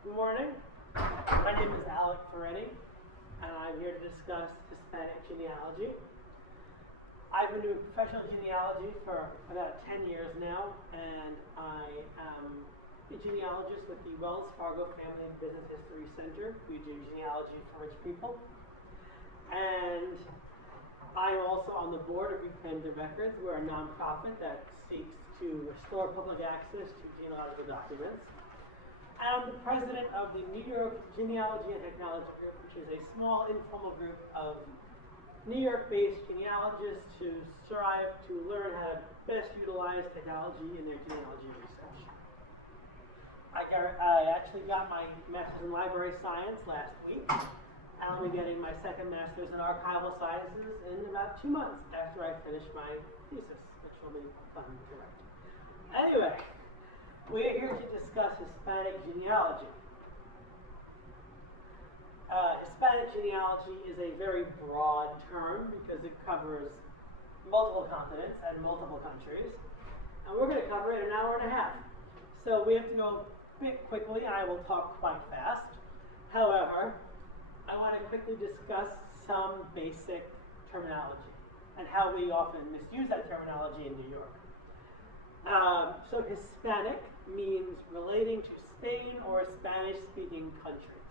Good morning. My name is Alec Feretti, and I'm here to discuss Hispanic genealogy. I've been doing professional genealogy for about 10 years now, and I am a genealogist with the Wells Fargo Family and Business History Center. We do genealogy for rich people. And I am also on the board of Reclaim the Records. We're a nonprofit that seeks to restore public access to genealogical documents. I'm the president of the New York Genealogy and Technology Group, which is a small informal group of New York-based genealogists who strive to learn how to best utilize technology in their genealogy research. I actually got my master's in library science last week, and I'll be getting my second master's in archival sciences in about 2 months after I finish my thesis, which will be fun to write. Anyway, we're here to discuss Hispanic genealogy. Hispanic genealogy is a very broad term because it covers multiple continents and multiple countries. And we're going to cover it in an hour and a half. So we have to go a bit quickly, and I will talk quite fast. However, I want to quickly discuss some basic terminology and how we often misuse that terminology in New York. So Hispanic means relating to Spain or Spanish-speaking countries.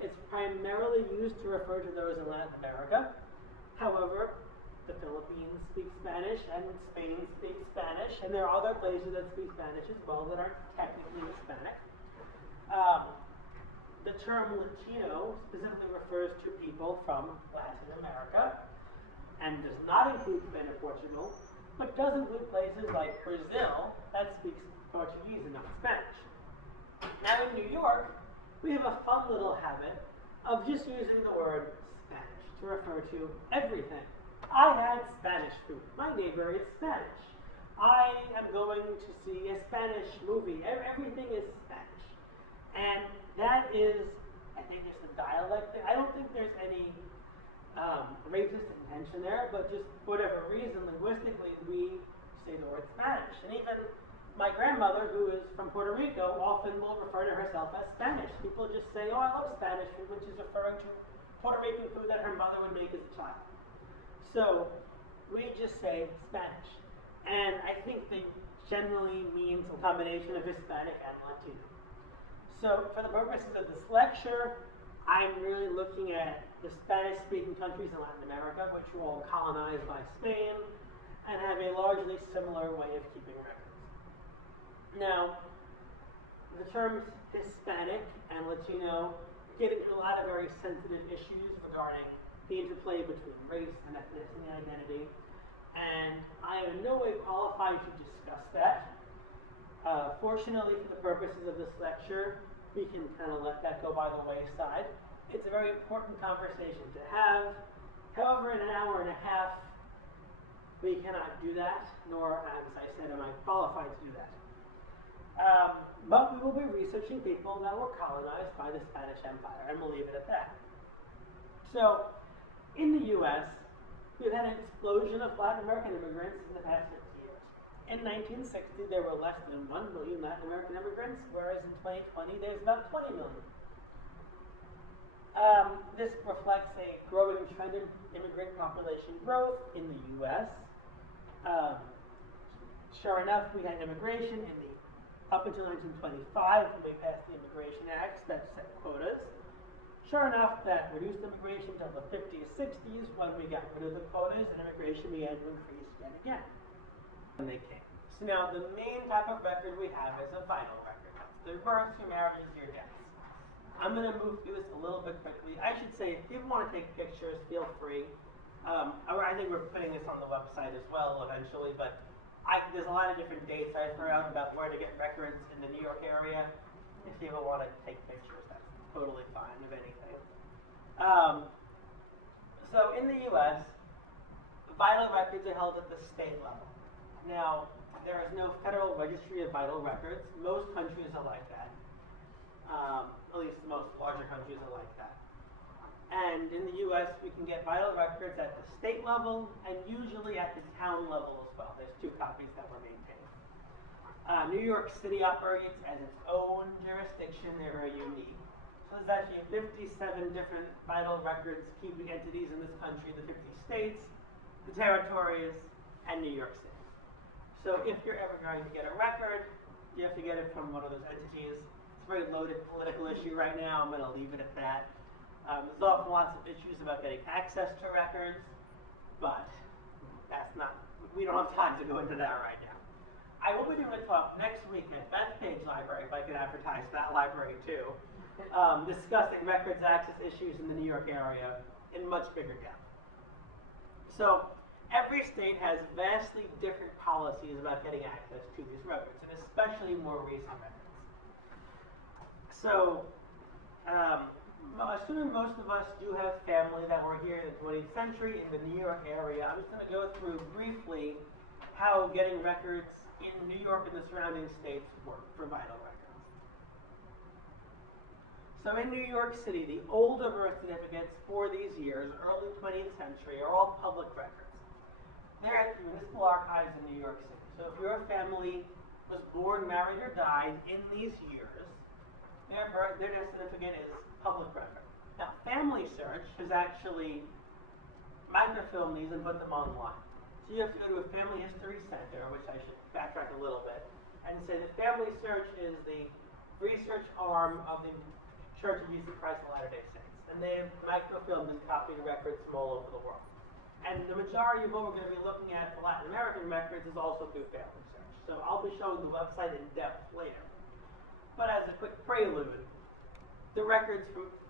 It's primarily used to refer to those in Latin America. However, the Philippines speak Spanish and Spain speaks Spanish, and there are other places that speak Spanish as well that aren't technically Hispanic. The term Latino specifically refers to people from Latin America and does not include Spain or Portugal, but does include places like Brazil that speaks Portuguese and not Spanish. Now in New York, we have a fun little habit of just using the word Spanish to refer to everything. I had Spanish food. My neighbor is Spanish. I am going to see a Spanish movie. Everything is Spanish. And that is, I think, just a dialect thing. I don't think there's any racist intention there, but just for whatever reason, linguistically, we say the word Spanish. And even my grandmother, who is from Puerto Rico, often will refer to herself as Spanish. People just say, oh, I love Spanish food, which is referring to Puerto Rican food that her mother would make as a child. So we just say Spanish. And I think they generally means a combination of Hispanic and Latino. So for the purposes of this lecture, I'm really looking at the Spanish-speaking countries in Latin America, which were all colonized by Spain and have a largely similar way of keeping records. Now, the terms Hispanic and Latino get into a lot of very sensitive issues regarding the interplay between race and ethnicity and identity, and I am in no way qualified to discuss that. Fortunately, for the purposes of this lecture, we can kind of let that go by the wayside. It's a very important conversation to have. However, in an hour and a half, we cannot do that, nor, as I said, am I qualified to do that. But we will be researching people that were colonized by the Spanish Empire, and we'll leave it at that. So, in the U.S., we've had an explosion of Latin American immigrants in the past 50 years. In 1960, there were less than 1 million Latin American immigrants, whereas in 2020, there's about 20 million. This reflects a growing trend in immigrant population growth in the U.S. Sure enough, we had immigration up until 1925 when we passed the Immigration Acts that set quotas. Sure enough, that reduced immigration until the 50s, 60s when we got rid of the quotas and immigration began to increase yet again when they came. So now the main type of record we have is a vital record. Their births, your marriages, your deaths. I'm going to move through this a little bit quickly. I should say, if people want to take pictures, feel free. I think we're putting this on the website as well eventually, but there's a lot of different dates I throw out about where to get records in the New York area. If people want to take pictures, that's totally fine, if anything. So in the U.S., vital records are held at the state level. Now, there is no federal registry of vital records. Most countries are like that. At least most larger countries are like that. And in the U.S., we can get vital records at the state level and usually at the town level as well. There's 2 copies that were maintained. New York City operates as its own jurisdiction. They're very there's actually 57 different vital records keeping entities in this country, the 50 states, the territories, and New York City. So if you're ever going to get a record, you have to get it from one of those entities. It's a very loaded political issue right now. I'm going to leave it at that. There's often lots of issues about getting access to records, but we don't have time to go into that right now. I will be doing a talk next week at Bethpage Library, if I can advertise that library too, discussing records access issues in the New York area in much bigger depth. So every state has vastly different policies about getting access to these records, and especially more recent records. So, assuming most of us do have family that were here in the 20th century in the New York area, I'm just going to go through briefly how getting records in New York and the surrounding states work for vital records. So in New York City, the older birth certificates for these years, early 20th century, are all public records. They're at the municipal archives in New York City. So if your family was born, married, or died in these years, their death certificate is public record. Now, Family Search has actually microfilmed these and put them online. So you have to go to a family history center, which I should backtrack a little bit, and say that Family Search is the research arm of the Church of Jesus Christ of Latter-day Saints. And they have microfilmed and copied records from all over the world. And the majority of what we're going to be looking at for Latin American records is also through Family Search. So I'll be showing the website in depth later. But as a quick prelude, the records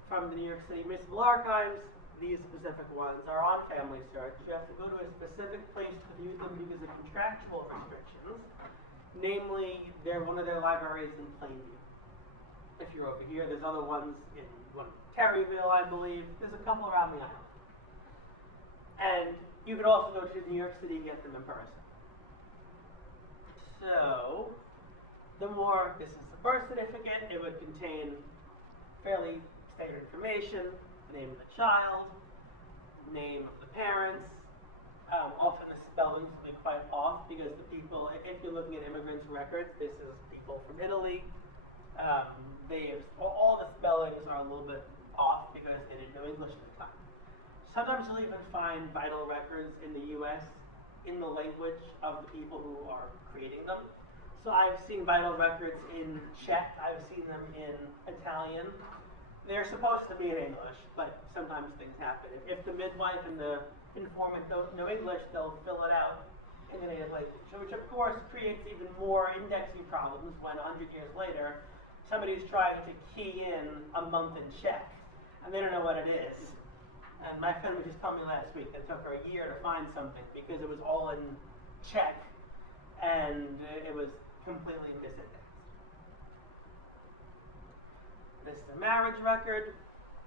from the New York City Municipal Archives, these specific ones, are on Family Search. You have to go to a specific place to view them because of contractual restrictions. Namely, one of their libraries in Plainview. If you're over here, there's other ones in Terryville, I believe. There's a couple around the island. And you could also go to New York City and get them in person. So, this is the birth certificate. It would contain fairly standard information, the name of the child, name of the parents. Often the spellings will be quite off because the people, if you're looking at immigrants' records, this is people from Italy. All the spellings are a little bit off because they didn't know English at the time. Sometimes you'll even find vital records in the U.S. in the language of the people who are creating them. So I've seen vital records in Czech, I've seen them in Italian. They're supposed to be in English, but sometimes things happen. If the midwife and the informant don't know English, they'll fill it out in the native language, which of course creates even more indexing problems when 100 years later, somebody's trying to key in a month in Czech, and they don't know what it is. And my friend was just telling me last week that it took her a year to find something because it was all in Czech, and it was completely misindexed. This is a marriage record.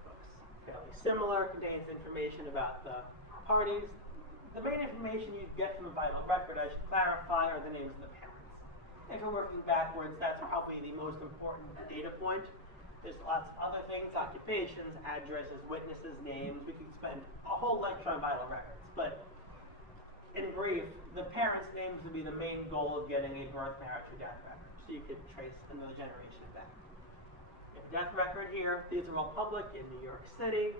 Looks fairly similar, contains information about the parties. The main information you get from a vital record, I should clarify, are the names of the parents. If you're working backwards, that's probably the most important data point. There's lots of other things, occupations, addresses, witnesses, names. We could spend a whole lecture on vital records. But in brief, the parents' names would be the main goal of getting a birth, marriage, or death record. So you could trace another generation back. You have a death record here. These are all public in New York City.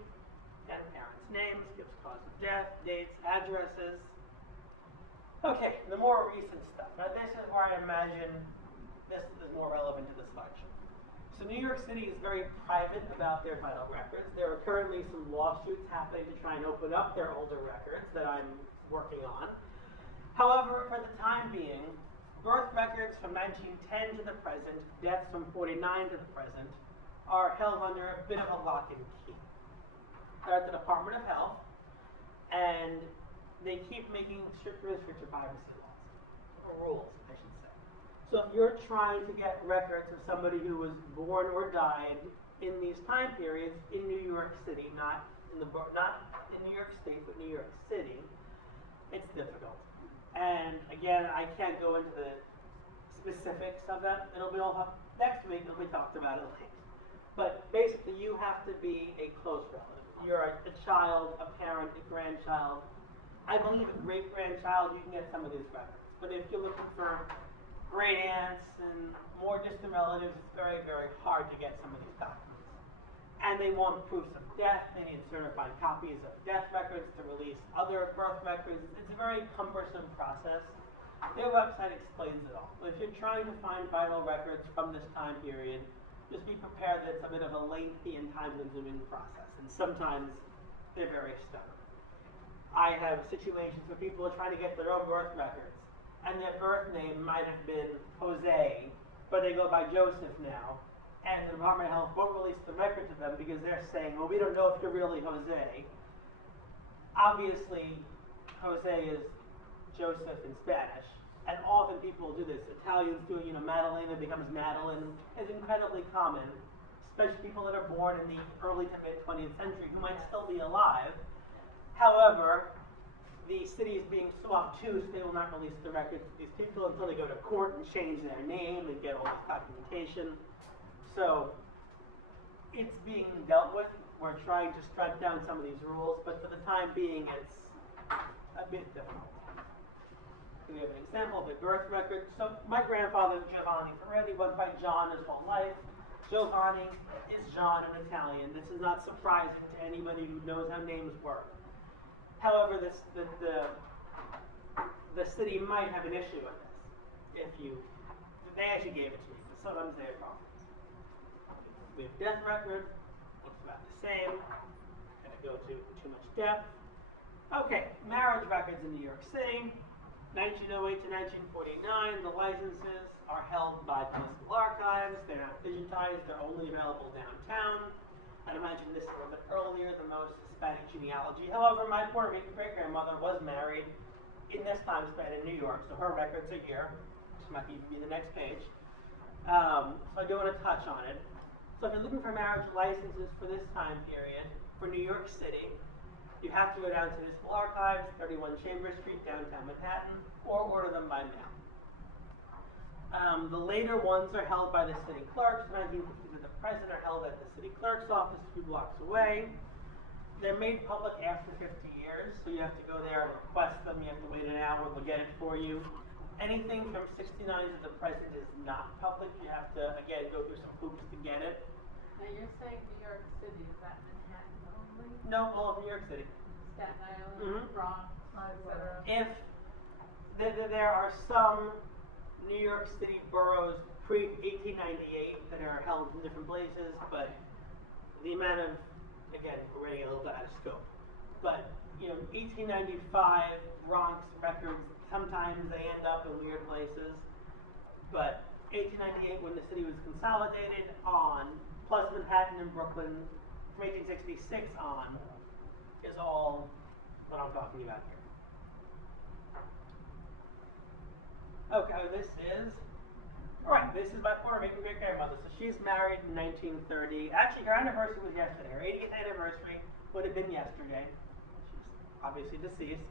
And parents' names, gives cause of death, dates, addresses. Okay, the more recent stuff. Now this is where I imagine this is more relevant to the slideshow. So New York City is very private about their vital records. There are currently some lawsuits happening to try and open up their older records that I'm working on. However, for the time being, birth records from 1910 to the present, deaths from 49 to the present, are held under a bit of a lock and key. They're at the Department of Health, and they keep making stricter and stricter privacy laws, or rules, I should say. So if you're trying to get records of somebody who was born or died in these time periods in New York City, not in New York State, but New York City, it's difficult. And again, I can't go into the specifics of that. It'll be all next week. It'll be talked about at length. But basically, you have to be a close relative. You're a child, a parent, a grandchild. I believe a great-grandchild, you can get some of these records. But if you're looking for great aunts and more distant relatives, it's very, very hard to get some of these documents. And they want proofs of death. They need certified copies of death records to release other birth records. It's a very cumbersome process. Their website explains it all. But if you're trying to find vital records from this time period, just be prepared that it's a bit of a lengthy and time-consuming process. And sometimes they're very stubborn. I have situations where people are trying to get their own birth records, and their birth name might have been Jose, but they go by Joseph now. And the Department of Health won't release the record to them because they're saying, well, we don't know if you're really Jose. Obviously, Jose is Joseph in Spanish, and often people do this. Italians do, Madalena becomes Madeline. It's incredibly common, especially people that are born in the early to mid 20th century who might still be alive. However, the city is being so obtuse, they will not release the records to these people until they go to court and change their name and get all this documentation. So it's being dealt with. We're trying to strike down some of these rules, but for the time being, it's a bit difficult. We have an example of a birth record. So my grandfather, Giovanni Ferretti, went by John his whole life. Giovanni is John in Italian. This is not surprising to anybody who knows how names work. However, the city might have an issue with this. They actually gave it to me, but sometimes they have problems. We have death record, looks about the same. Gonna go to too much depth. Okay, marriage records in New York City, 1908 to 1949. The licenses are held by municipal archives. They're not digitized. They're only available downtown. I'd imagine this is a little bit earlier than most Hispanic genealogy. However, my Puerto Rican great-grandmother was married in this time span in New York, so her records are here. This might even be the next page. So I do want to touch on it. So if you're looking for marriage licenses for this time period, for New York City, you have to go down to Municipal Archives, 31 Chambers Street, downtown Manhattan, or order them by mail. The later ones are held by the city clerks. 1950 to the present are held at the city clerk's office a few blocks away. They're made public after 50 years, so you have to go there and request them. You have to wait an hour, they'll get it for you. Anything from 69 to the present is not public. You have to, again, go through some hoops to get it. Now you're saying New York City, is that Manhattan only? No, all of New York City. Staten Island, Bronx, etc. If there are some New York City boroughs pre-1898 that are held in different places, but the amount of, again, we're getting a little bit out of scope. But, 1895 Bronx records, sometimes they end up in weird places. But 1898, when the city was consolidated on, plus Manhattan and Brooklyn, from 1866 on, is all what I'm talking about here. Okay, this is my Puerto Rican great-grandmother. So she's married in 1930. Actually, her anniversary was yesterday. Her 80th anniversary would have been yesterday. She's obviously deceased.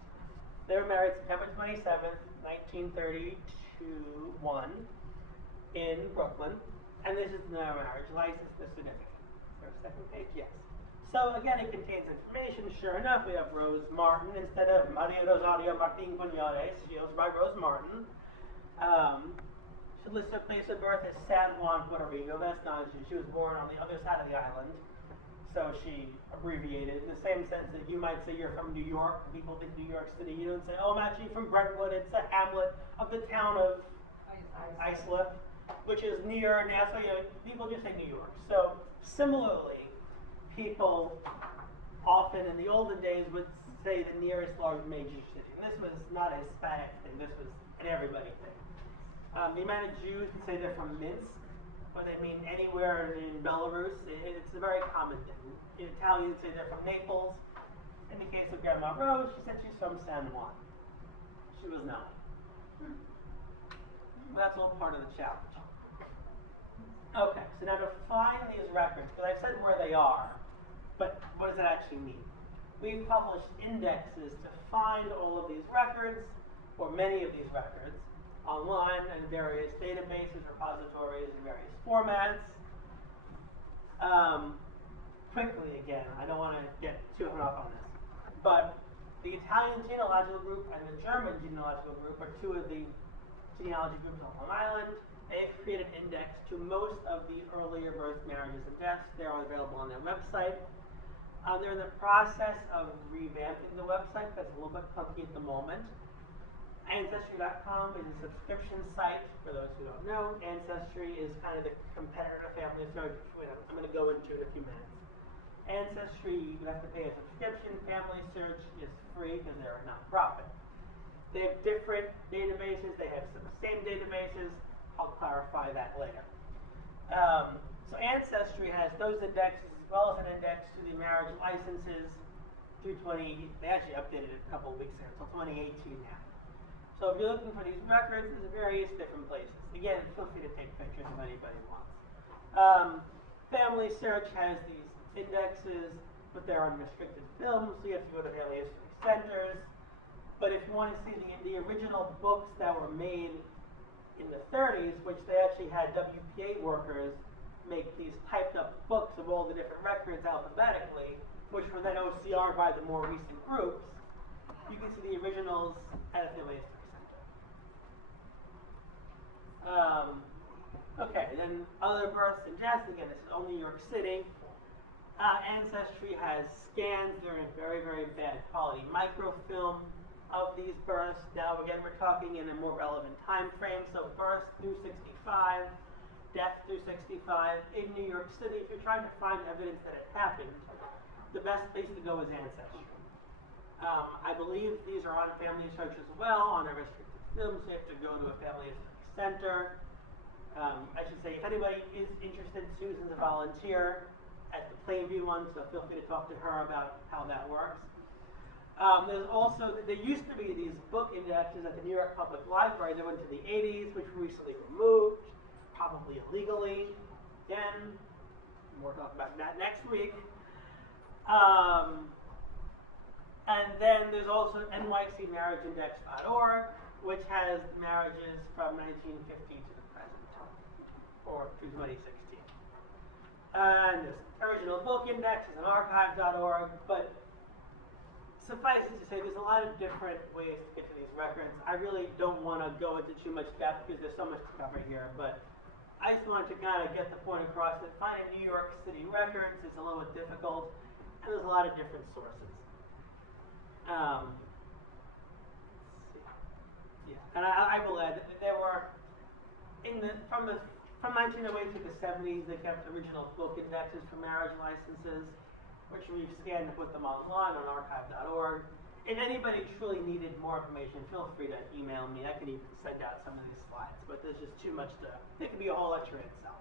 They were married September 27th, 1930 to 1 in Brooklyn. And this is the marriage license, the certificate. Is there a second page? Yes. So again, it contains information. Sure enough, we have Rose Martin instead of Maria Rosario Martin Puñales. She goes by Rose Martin. She lists her place of birth as San Juan, Puerto Rico. That's not true. She was born on the other side of the island. So she abbreviated in the same sense that you might say you're from New York. People think New York City. You don't say, oh, I'm actually from Brentwood. It's a hamlet of the town of Islip, which is near Nassau. People just say New York. So similarly, people often in the olden days would say the nearest large major city. And this was not a Hispanic thing. This was an everybody thing. The amount of Jews would say they're from Minsk, but they mean anywhere in Belarus. It's a very common thing. Italians say they're from Naples. In the case of Grandma Rose, she said she's from San Juan. She was not. That's all part of the challenge. Okay, so now to find these records, because I've said where they are, but what does that actually mean? We've published indexes to find all of these records, or many of these records, online in various databases, repositories, in various formats. Quickly again, I don't want to get too hung up on this, but the Italian Genealogical Group and the German Genealogical Group are two of the genealogy groups on Long Island. they've created an index to most of the earlier births, marriages, and deaths. They're all available on their website. They're in the process of revamping the website. That's a little bit clunky at the moment. Ancestry.com is a subscription site, for those who don't know. Ancestry is kind of the competitor to Family Search, which I'm going to go into in a few minutes. Ancestry, you have to pay a subscription. Family Search is free because they're a nonprofit. They have different databases. They have some same databases. I'll clarify that later. So Ancestry has those indexes as well as an index to the marriage licenses through they actually updated it a couple of weeks ago, until 2018 now. So if you're looking for these records, there's various different places. Again, feel free to take pictures if anybody wants. Family Search has these indexes, but they're on restricted films, so you have to go to Family History Centers. But if you want to see the original books that were made in the 30s, which they actually had WPA workers make these typed up books of all the different records alphabetically, which were then OCR by the more recent groups, you can see the originals at the Family History Center. Okay, then other births and deaths, again, this is only New York City. Ancestry has scans. They're in very, very bad quality microfilm of these births. Now, again, we're talking in a more relevant time frame. So births through 65, death through 65. In New York City, if you're trying to find evidence that it happened, the best place to go is Ancestry. I believe these are on Family Search as well, on a restricted film, so you have to go to a Family History Center. I should say, if anybody is interested, Susan's a volunteer at the Plainview one, so feel free to talk to her about how that works. There's also, there used to be these book indexes at the New York Public Library that went to the 80s, which were recently removed, probably illegally. Again, we'll talk about that next week. And then there's also nycmarriageindex.org, which has marriages from 1950 to the present, or through 2016. And this original book index is an archive.org, but suffice it to say, there's a lot of different ways to get to these records. I really don't want to go into too much depth because there's so much to cover here, but I just wanted to kind of get the point across that finding New York City records is a little bit difficult, and there's a lot of different sources. Let's see. Yeah, and I will add that there were from 1908 to the 70s, they kept original book indexes for marriage licenses, which we've scanned and put them online on archive.org. If anybody truly needed more information, feel free to email me. I could even send out some of these slides, but there's just too much it could be a whole lecture in itself.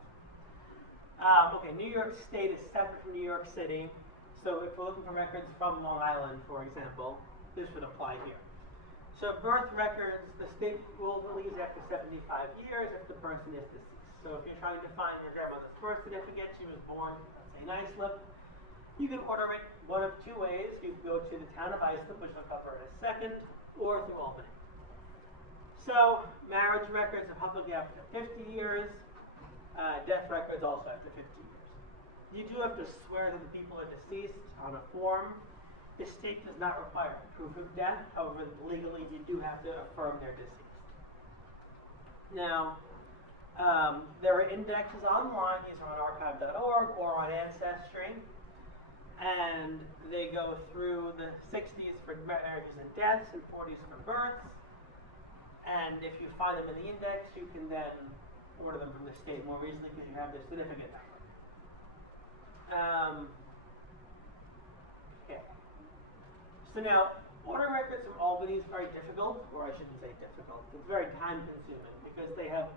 Okay, New York State is separate from New York City. So if we're looking for records from Long Island, for example, this would apply here. So birth records, the state will release after 75 years if the person is deceased. So if you're trying to find your grandmother's birth certificate, she was born, let's say, in Islip, you can order it one of two ways. You can go to the town of Islip, which I'll cover in a second, or through Albany. So marriage records are publicly after 50 years, death records also after 50 years. You do have to swear that the people are deceased on a form. The state does not require proof of death. However, legally, you do have to affirm they're deceased. Now, there are indexes online. These are on archive.org or on Ancestry. And they go through the 60s for marriages and deaths and 40s for births. And if you find them in the index, you can then order them from the state more easily because you have their certificate number. Okay. So now, ordering records from Albany is very difficult, or I shouldn't say difficult. It's very time-consuming because they have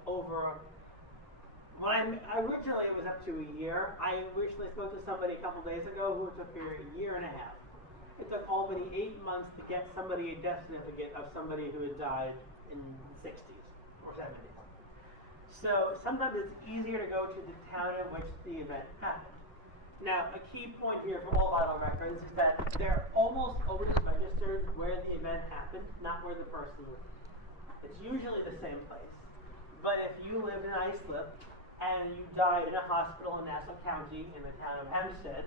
originally it was up to a year. I originally spoke to somebody a couple days ago who it took a year and a half. It took Albany 8 months to get somebody a death certificate of somebody who had died in the 60s or 70s. So sometimes it's easier to go to the town in which the event happened. Now, a key point here for all vital records is that they're almost always registered where the event happened, not where the person lived. It's usually the same place. But if you live in Islip and you died in a hospital in Nassau County in the town of Hempstead,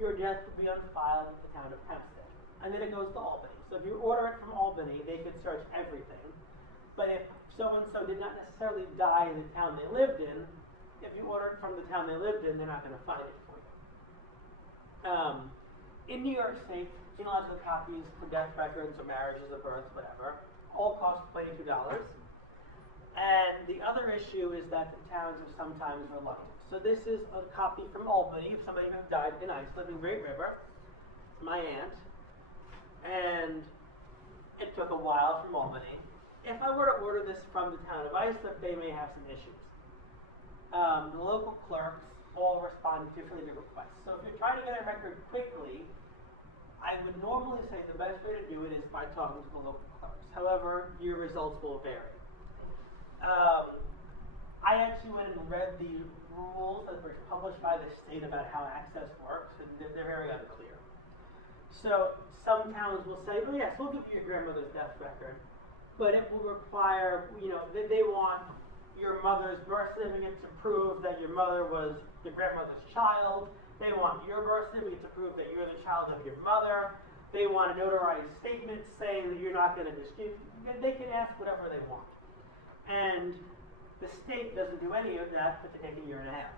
your death will be on file at the town of Hempstead. And then it goes to Albany. So if you order it from Albany, they could search everything. But if so-and-so did not necessarily die in the town they lived in, if you order it from the town they lived in, they're not going to find it for you. In New York State, genealogical copies for death records or marriages or births, whatever, all cost $22. And the other issue is that the towns are sometimes reluctant. So this is a copy from Albany of somebody who died in Iceland in Great River. It's my aunt. And it took a while from Albany. If I were to order this from the town of Iceland, they may have some issues. The local clerks all respond differently to requests. So if you're trying to get a record quickly, I would normally say the best way to do it is by talking to the local clerks. However, your results will vary. I actually went and read the rules that were published by the state about how access works, and they're very unclear. So some towns will say, well, yes, we'll give you your grandmother's death record, but it will require, they want your mother's birth certificate to prove that your mother was your grandmother's child. They want your birth certificate to prove that you're the child of your mother. They want a notarized statement saying that you're not going to dispute. They can ask whatever they want. And the state doesn't do any of that, but they take a year and a half.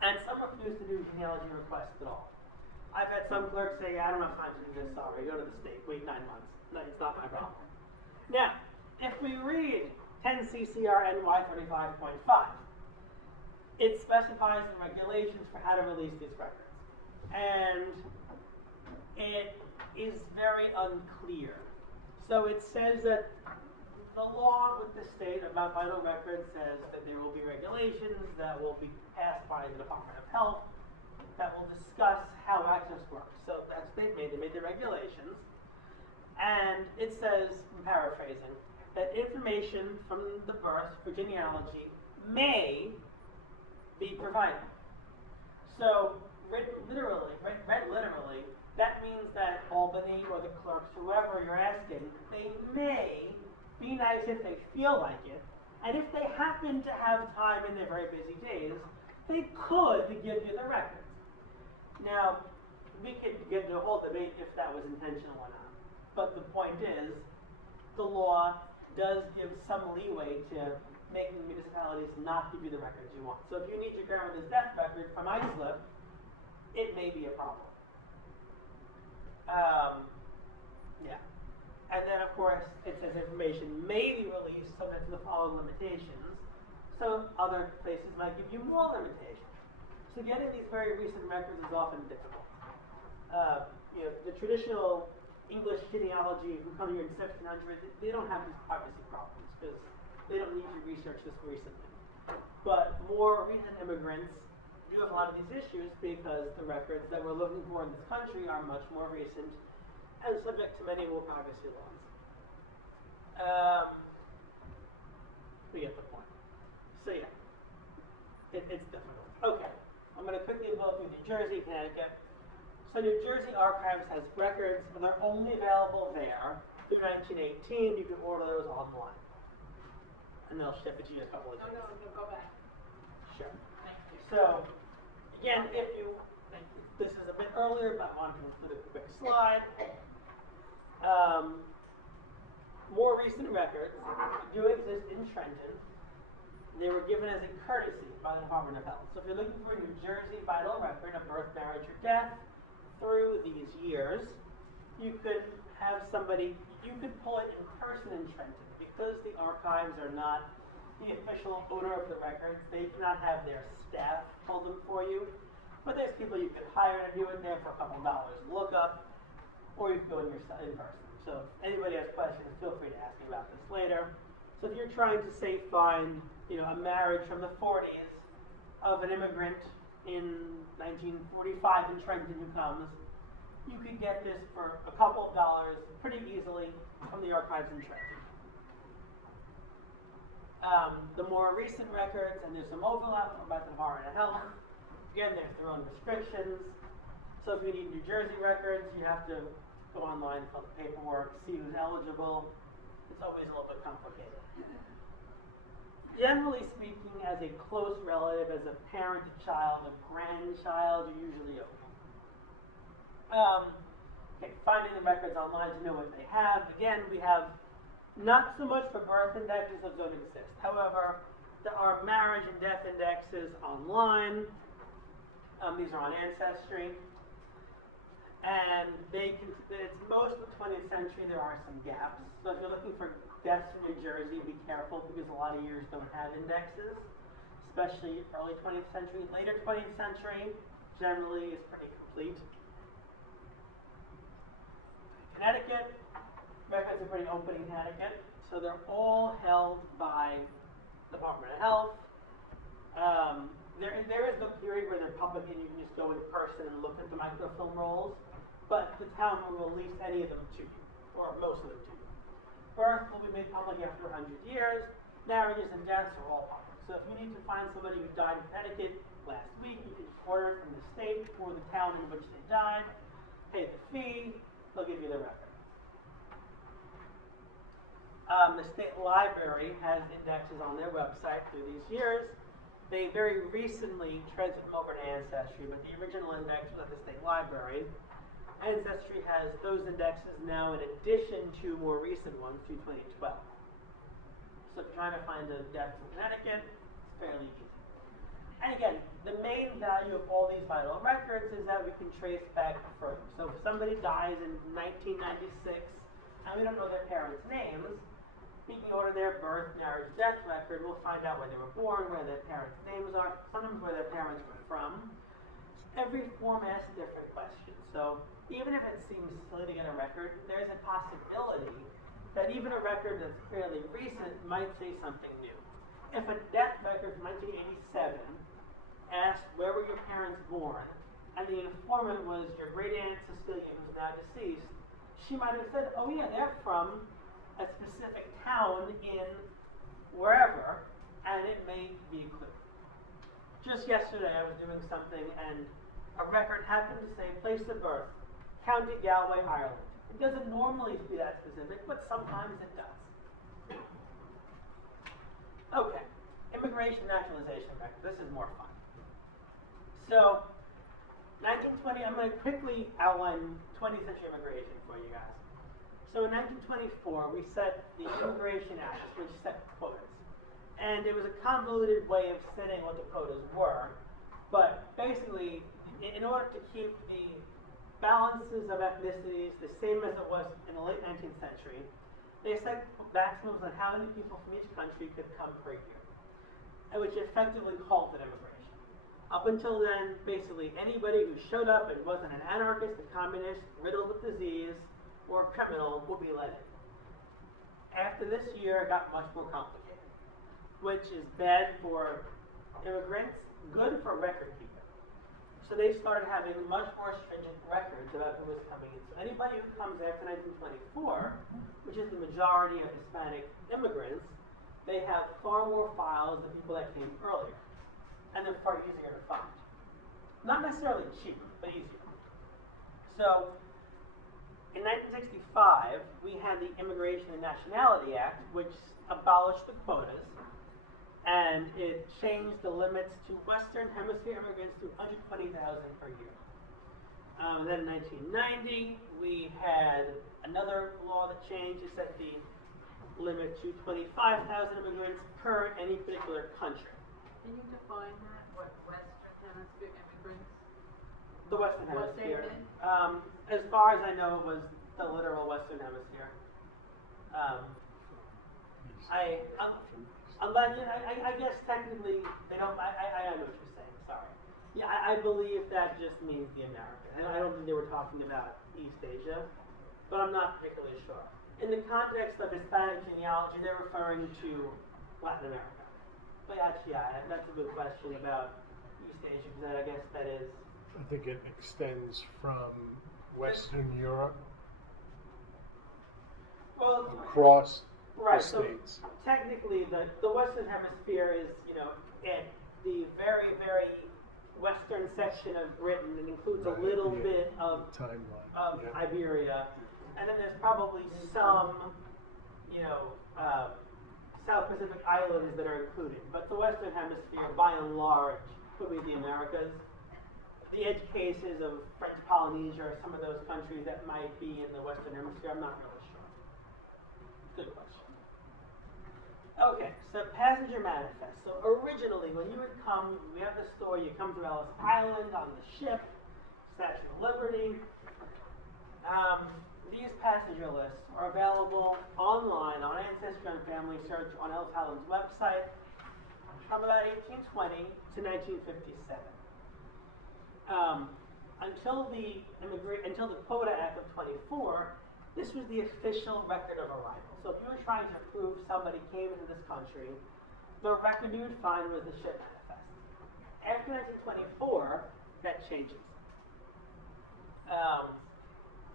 And some refuse to do genealogy requests at all. I've had some clerks say, I don't have time to do this, sorry, go to the state, wait 9 months. No, it's not my problem. Now, if we read 10 CCR NY 35.5, it specifies the regulations for how to release these records. And it is very unclear. So it says that the law with the state about vital records says that there will be regulations that will be passed by the Department of Health that will discuss how access works. So that's they made the regulations. And it says, I'm paraphrasing, that information from the birth for genealogy may be provided. So read literally, that means that Albany or the clerks, whoever you're asking, they may be nice if they feel like it, and if they happen to have time in their very busy days, they could give you the records. Now, we could get into a whole debate if that was intentional or not, but the point is, the law does give some leeway to making municipalities not give you the records you want. So if you need your grandmother's death record from Iceland, it may be a problem. Yeah. And then, of course, it says information may be released subject to the following limitations. So other places might give you more limitations. So getting these very recent records is often difficult. The traditional English genealogy who come here in 1700, they don't have these privacy problems because they don't need to research this recently. But more recent immigrants do have a lot of these issues because the records that we're looking for in this country are much more recent and subject to many more privacy laws. We get the point. So yeah, it's difficult. Okay, I'm going to quickly go through New Jersey, Connecticut. So New Jersey Archives has records, and they're only available there through 1918. You can order those online, and they'll ship it to you in a couple of days. No, go back. Sure. So, again, this is a bit earlier, but I wanted to include a quick slide. More recent records do exist in Trenton. They were given as a courtesy by the Department of Health. So if you're looking for a New Jersey vital record of birth, marriage, or death through these years, you could have somebody, you could pull it in person in Trenton. Because the archives are not the official owner of the records, they cannot have their staff pull them for you. But there's people you could hire to do it there for a couple dollars look up, or you can go in person. So if anybody has questions, feel free to ask me about this later. So if you're trying to say find, a marriage from the 40s of an immigrant in 1945 in Trenton who comes, you could get this for a couple of dollars pretty easily from the archives in Trenton. The more recent records, and there's some overlap about the Department of Health. Again, there's their own restrictions. So if you need New Jersey records, you have to go online, fill the paperwork, see who's eligible. It's always a little bit complicated. Generally speaking, as a close relative, as a parent, a child, a grandchild, you're usually okay. Finding the records online to know what they have. Again, we have Not so much for birth indexes, those don't exist. However, there are marriage and death indexes online. These are on Ancestry. And it's most of the 20th century, there are some gaps. So if you're looking for deaths in New Jersey, be careful because a lot of years don't have indexes, especially early 20th century. Later 20th century generally is pretty complete. Connecticut, records are pretty open in Connecticut, so they're all held by the Department of Health. There is no period where they're public and you can just go in person and look at the microfilm rolls, but the town will release any of them to you, or most of them to you. Birth will be made public after 100 years. Marriages and deaths are all public. So if you need to find somebody who died in Connecticut last week, you can order it from the state or the town in which they died, pay the fee, they'll give you the record. The state library has indexes on their website through these years. They very recently transferred them over to Ancestry, but the original index was at the state library. Ancestry has those indexes now in addition to more recent ones through 2012. So if you're trying to find a death in Connecticut, it's fairly easy. And again, the main value of all these vital records is that we can trace back further. So if somebody dies in 1996 and we don't know their parents' names, we can go to their birth, marriage, death record. We'll find out where they were born, where their parents' names are, sometimes where their parents were from. Every form asks different questions. So even if it seems silly to get a record, there's a possibility that even a record that's fairly recent might say something new. If a death record from 1987 asked where were your parents born, and the informant was your great aunt Cecilia, who's now deceased, she might have said, oh yeah, they're from a specific town in wherever, and it may be a clue. Just yesterday I was doing something and a record happened to say place of birth, County Galway, Ireland. It doesn't normally be that specific, but sometimes it does. Okay, immigration naturalization record. This is more fun. So, 1920, I'm going to quickly outline 20th century immigration for you guys. So in 1924, we set the Immigration Act, which set quotas. And it was a convoluted way of setting what the quotas were, but basically, in order to keep the balances of ethnicities the same as it was in the late 19th century, they set maximums on how many people from each country could come per year, which effectively halted immigration. Up until then, basically anybody who showed up and wasn't an anarchist, a communist, riddled with disease, or a criminal will be let in. After this year, it got much more complicated, which is bad for immigrants, good for record keeping. So they started having much more stringent records about who was coming in. So anybody who comes after 1924, which is the majority of Hispanic immigrants, they have far more files than people that came earlier. And they're far easier to find. Not necessarily cheaper, but easier. So, in 1965, we had the Immigration and Nationality Act, which abolished the quotas, and it changed the limits to Western Hemisphere immigrants to 120,000 per year. Then in 1990, we had another law that changed. It set the limit to 25,000 immigrants per any particular country. Can you define that? What Western Hemisphere immigrants? The Western What they Hemisphere. mean? As far as I know, it was the literal Western Hemisphere. I guess technically they don't. I know what you're saying. Sorry. Yeah, I believe that just means the Americas, and I don't think they were talking about East Asia, but I'm not particularly sure. In the context of Hispanic genealogy, they're referring to Latin America. But actually, yeah, that's a good question about East Asia, because I guess that is. I think it extends from Western Europe across the states. So technically, the Western Hemisphere is, at the very, very western section of Britain. It includes a little bit of Iberia, and then there's probably some, South Pacific islands that are included. But the Western Hemisphere, by and large, would be the Americas. The edge cases of French Polynesia or some of those countries that might be in the Western Hemisphere, I'm not really sure. Good question. Okay, so passenger manifest. So originally, when you would come, we have the story, you come to Ellis Island on the ship, Statue of Liberty. These passenger lists are available online on Ancestor and Family Search on Ellis Island's website from about 1820 to 1957. Until the Quota Act of 24, this was the official record of arrival. So if you were trying to prove somebody came into this country, the record you would find was the ship manifest. After 1924, that changes.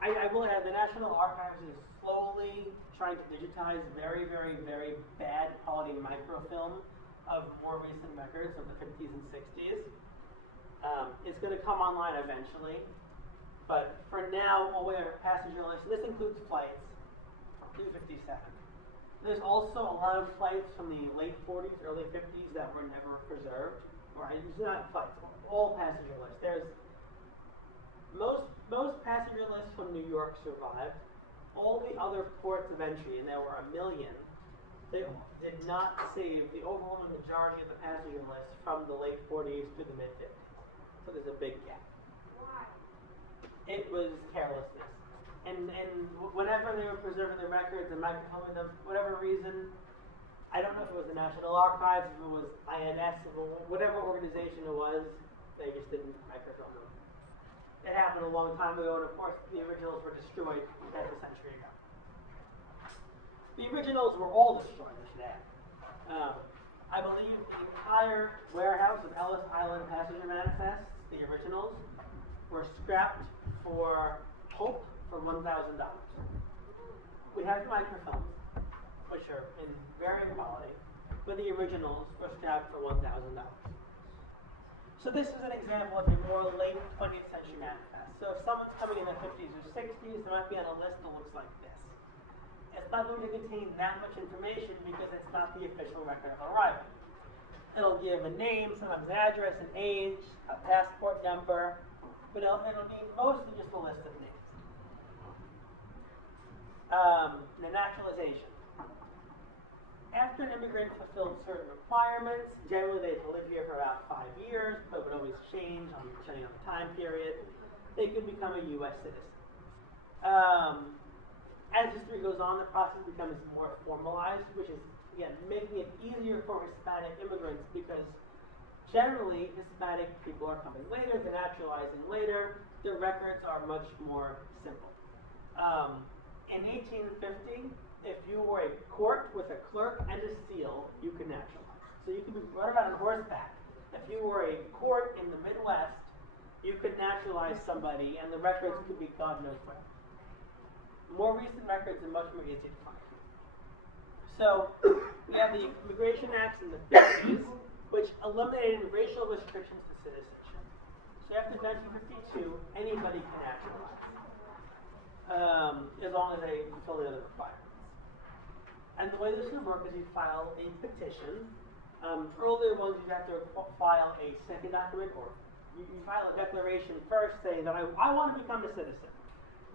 I will add, the National Archives is slowly trying to digitize very, very, very bad quality microfilm of more recent records of the 50s and 60s. It's going to come online eventually, but for now, all we have are passenger lists. This includes flights through 57. There's also a lot of flights from the late 40s, early 50s that were never preserved. Right? It's not flights, all passenger lists. There's most passenger lists from New York survived. All the other ports of entry, and there were 1 million, they did not save the overwhelming majority of the passenger lists from the late 40s to the mid 50s. So there's a big gap. Why? It was carelessness. And whenever they were preserving the records and microfilming them, for whatever reason, I don't know if it was the National Archives, if it was INS, whatever organization it was, they just didn't microfilm them. It happened a long time ago, and of course, the originals were destroyed half a century ago. The originals were all destroyed, I should add. I believe the entire warehouse of Ellis Island passenger manifests, the originals, were scrapped for pulp for $1,000. We have the microfilms, which are in varying quality, but the originals were scrapped for $1,000. So this is an example of a more late 20th century manifest. So if someone's coming in the 50s or 60s, they might be on a list that looks like this. It's not going to contain that much information because it's not the official record of arrival. It'll give a name, sometimes an address, an age, a passport number, but it'll be mostly just a list of names. The naturalization. After an immigrant fulfilled certain requirements, generally they had to live here for about 5 years, but would always change depending on the time period, they could become a U.S. citizen. As history goes on, the process becomes more formalized, which is, again, making it easier for Hispanic immigrants because generally Hispanic people are coming later, they're naturalizing later, their records are much more simple. In 1850, if you were a court with a clerk and a seal, you could naturalize. So you could be run around on horseback. If you were a court in the Midwest, you could naturalize somebody and the records could be God knows where. More recent records are much more easy to find. So we have the Immigration Acts in the 50s, which eliminated racial restrictions to citizenship. So after 1952, anybody can naturalize, as long as they fulfill the other requirements. And the way this would work is you file a petition. Earlier ones you'd have to file a second document, or you file a declaration first saying that I want to become a citizen.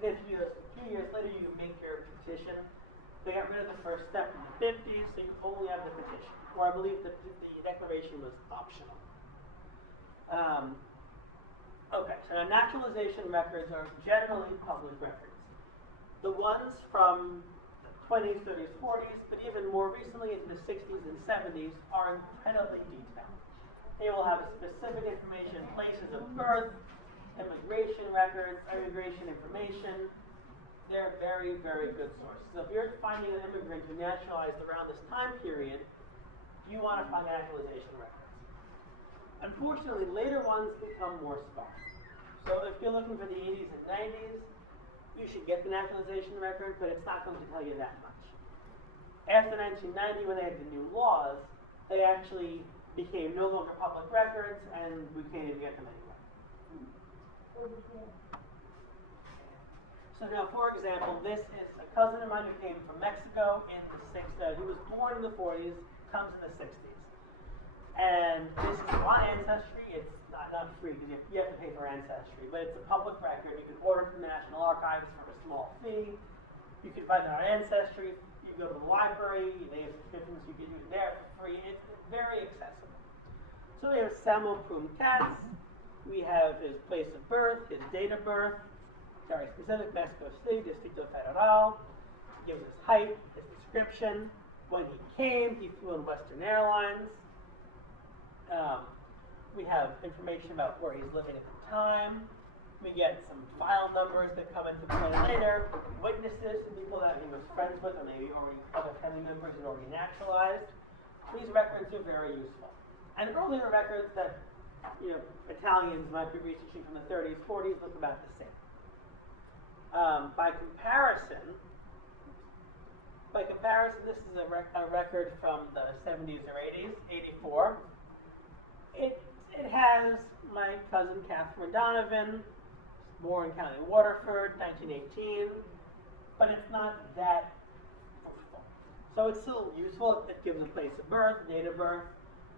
Then a few years later you make your petition. They got rid of the first step in the 50s, so you only have the petition. Or I believe that the declaration was optional. Okay, so now naturalization records are generally public records. The ones from 20s, 30s, 40s, but even more recently into the 60s and 70s are incredibly detailed. They will have specific information, places of birth, immigration records, immigration information. They're very, very good sources. So if you're finding an immigrant who naturalized around this time period, you want to find naturalization records. Unfortunately, later ones become more sparse. So if you're looking for the 80s and 90s, you should get the naturalization record, but it's not going to tell you that much. After 1990, when they had the new laws, they actually became no longer public records, and we can't even get them anyway. So now, for example, this is a cousin of mine who came from Mexico in the 60s. He was born in the 40s, comes in the 60s. And this is on Ancestry. It's not free because you have to pay for Ancestry, but it's a public record. You can order it from the National Archives for a small fee. You can find it on Ancestry. you go to the library, they have subscriptions, you can use it there for free. It's very accessible. So we have Samuel Prum Katz. We have his place of birth, his date of birth, very specific, Mexico City, Distrito Federal. He gives his height, his description, when he came, he flew in Western Airlines. We have information about where he's living at the time. We get some file numbers that come into play later, witnesses, people that he was friends with, or maybe already other family members had already naturalized. These records are very useful. And earlier records that Italians might be researching from the 30s, 40s look about the same. By comparison, this is a record from the 70s or 80s, 84. It has my cousin Catherine Donovan, born County Waterford, 1918, but it's not that useful. So it's still useful. It gives a place of birth, date of birth,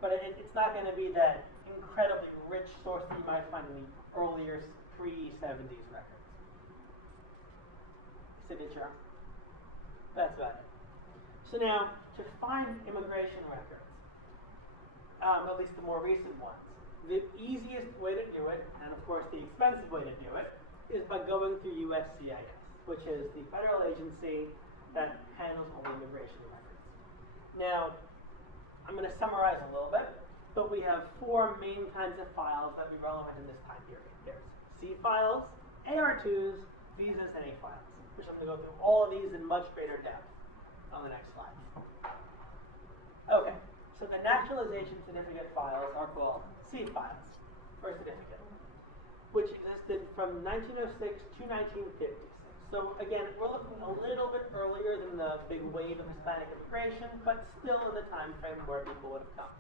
but it's not going to be that incredibly rich source that you might find in the earlier pre-70s records. Signature. That's about it. So now, to find immigration records, at least the more recent ones, the easiest way to do it, and of course the expensive way to do it, is by going through USCIS, which is the federal agency that handles all the immigration records. Now, I'm going to summarize a little bit, but we have four main kinds of files that will be relevant in this time period. There's C files, AR2s, visas, and A files, which I'm going to go through all of these in much greater depth on the next slide. Okay, so the naturalization certificate files are called C files, for certificate, which existed from 1906 to 1956. So again, we're looking a little bit earlier than the big wave of Hispanic immigration, but still in the time frame where people would have come.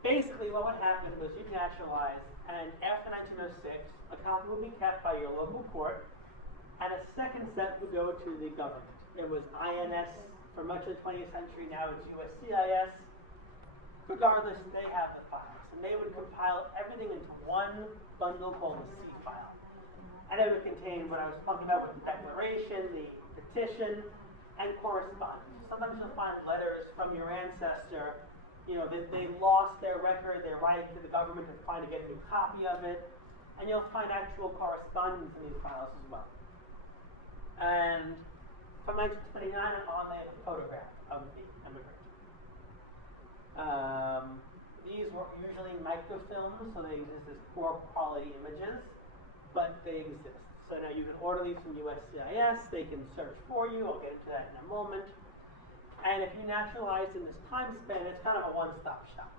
Basically, what would happen was you'd naturalize, and after 1906, a copy would be kept by your local court, and a second set would go to the government. It was INS for much of the 20th century, now it's USCIS. Regardless, they have the files, and they would compile everything into one bundle called the C file. And it would contain what I was talking about with the declaration, the petition, and correspondence. Sometimes you'll find letters from your ancestor, they lost their record, they're writing to the government to try to get a new copy of it, and you'll find actual correspondence in these files as well. And from 1929 on, they have a photograph of the immigrant. These were usually microfilms, so they exist as poor quality images, but they exist. So now you can order these from USCIS, they can search for you, I'll get into that in a moment. And if you naturalized in this time span, it's kind of a one-stop shop.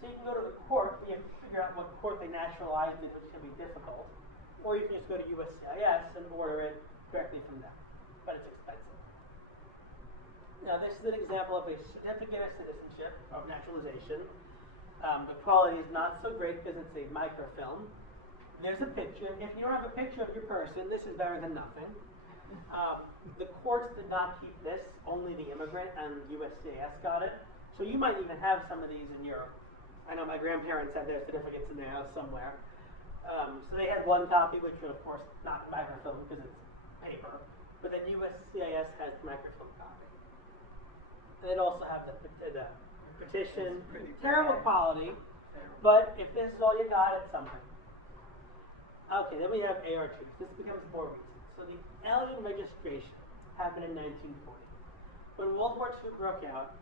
So you can go to the court, and you have to figure out what court they naturalized in, which can be difficult. Or you can just go to USCIS and order it directly from them. But it's expensive. Now this is an example of a certificate of citizenship, of naturalization. The quality is not so great because it's a microfilm. There's a picture. If you don't have a picture of your person, this is better than nothing. The courts did not keep this, only the immigrant, and USCIS got it. So you might even have some of these in Europe. I know my grandparents have their certificates in their house somewhere. So they had one copy, which was of course not microfilm because it's paper, but then USCIS has the microfilm copy. And they'd also have the petition, terrible quality, but if this is all you got, it's something. Okay, then we have AR2s. This becomes more recent. So the alien registration happened in 1940. When World War II broke out,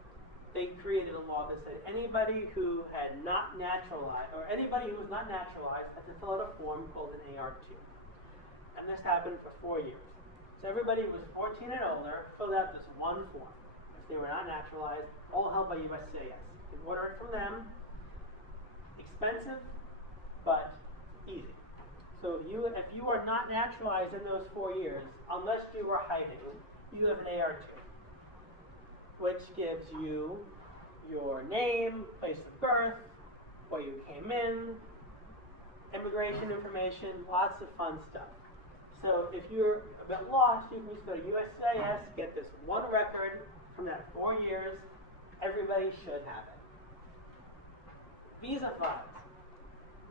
they created a law that said anybody who had not naturalized, or anybody who was not naturalized, had to fill out a form called an AR2. And this happened for 4 years. So everybody who was 14 and older filled out this one form. If they were not naturalized, all held by USCIS. You order it from them. Expensive, but easy. So if you are not naturalized in those 4 years, unless you were hiding, you have an AR2, which gives you your name, place of birth, where you came in, immigration information, lots of fun stuff. So if you're a bit lost, you can just go to USCIS, get this one record from that 4 years. Everybody should have it. Visa files,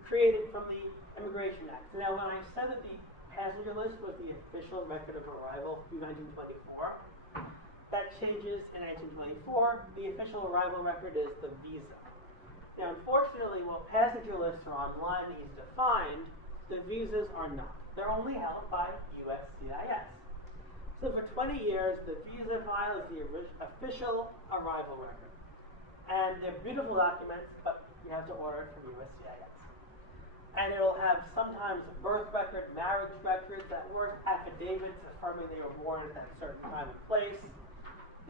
created from the Immigration Act. Now, when I said that the passenger list was the official record of arrival through 1924. That changes in 1924. The official arrival record is the visa. Now, unfortunately, while passenger lists are online and easy to find, the visas are not. They're only held by USCIS. So for 20 years, the visa file is the official arrival record. And they're beautiful documents, but you have to order it from USCIS. And it'll have sometimes a birth record, marriage records, at worst affidavits affirming they were born at that certain time and place.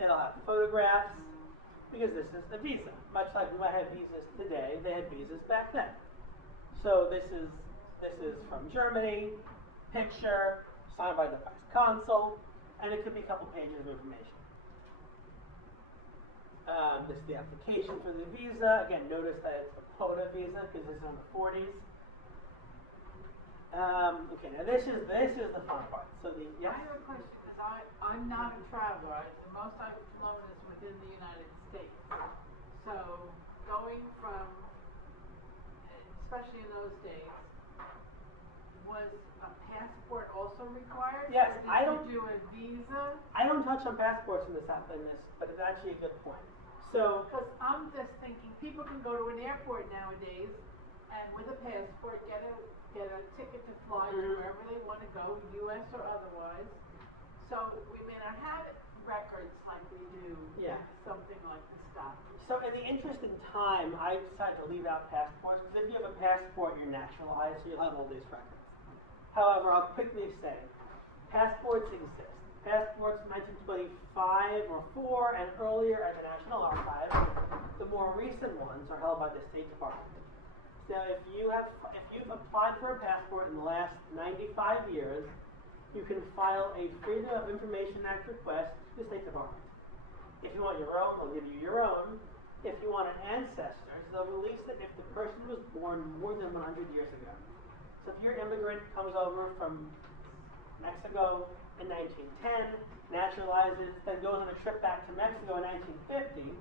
It'll have photographs, because this is the visa. Much like we might have visas today, they had visas back then. So this is from Germany, picture, signed by the vice consul, and it could be a couple pages of information. This is the application for the visa. Again, notice that it's a POTA visa because this is in the 40s. Okay, now this is the fun part. So yes? I have a question because I'm not a traveler. The most I've flown is within the United States. So going from, especially in those days, was a passport also required? Yes, or did you do a visa? I don't touch on passports in this, but it's actually a good point. So, Because I'm just thinking, people can go to an airport nowadays and with a passport get a ticket to fly to wherever they want to go, U.S. or otherwise. So we may not have records like we do something like the stock. So in the interest of time, I decided to leave out passports, because if you have a passport, you're naturalized, so you'll have all these records. However, I'll quickly say, passports exist. Passports from 1925 or 4 and earlier at the National Archives. The more recent ones are held by the State Department. So if you've applied for a passport in the last 95 years, you can file a Freedom of Information Act request to the State Department. If you want your own, they'll give you your own. If you want an ancestor, they'll release it if the person was born more than 100 years ago. So if your immigrant comes over from Mexico in 1910, naturalizes, then goes on a trip back to Mexico in 1950,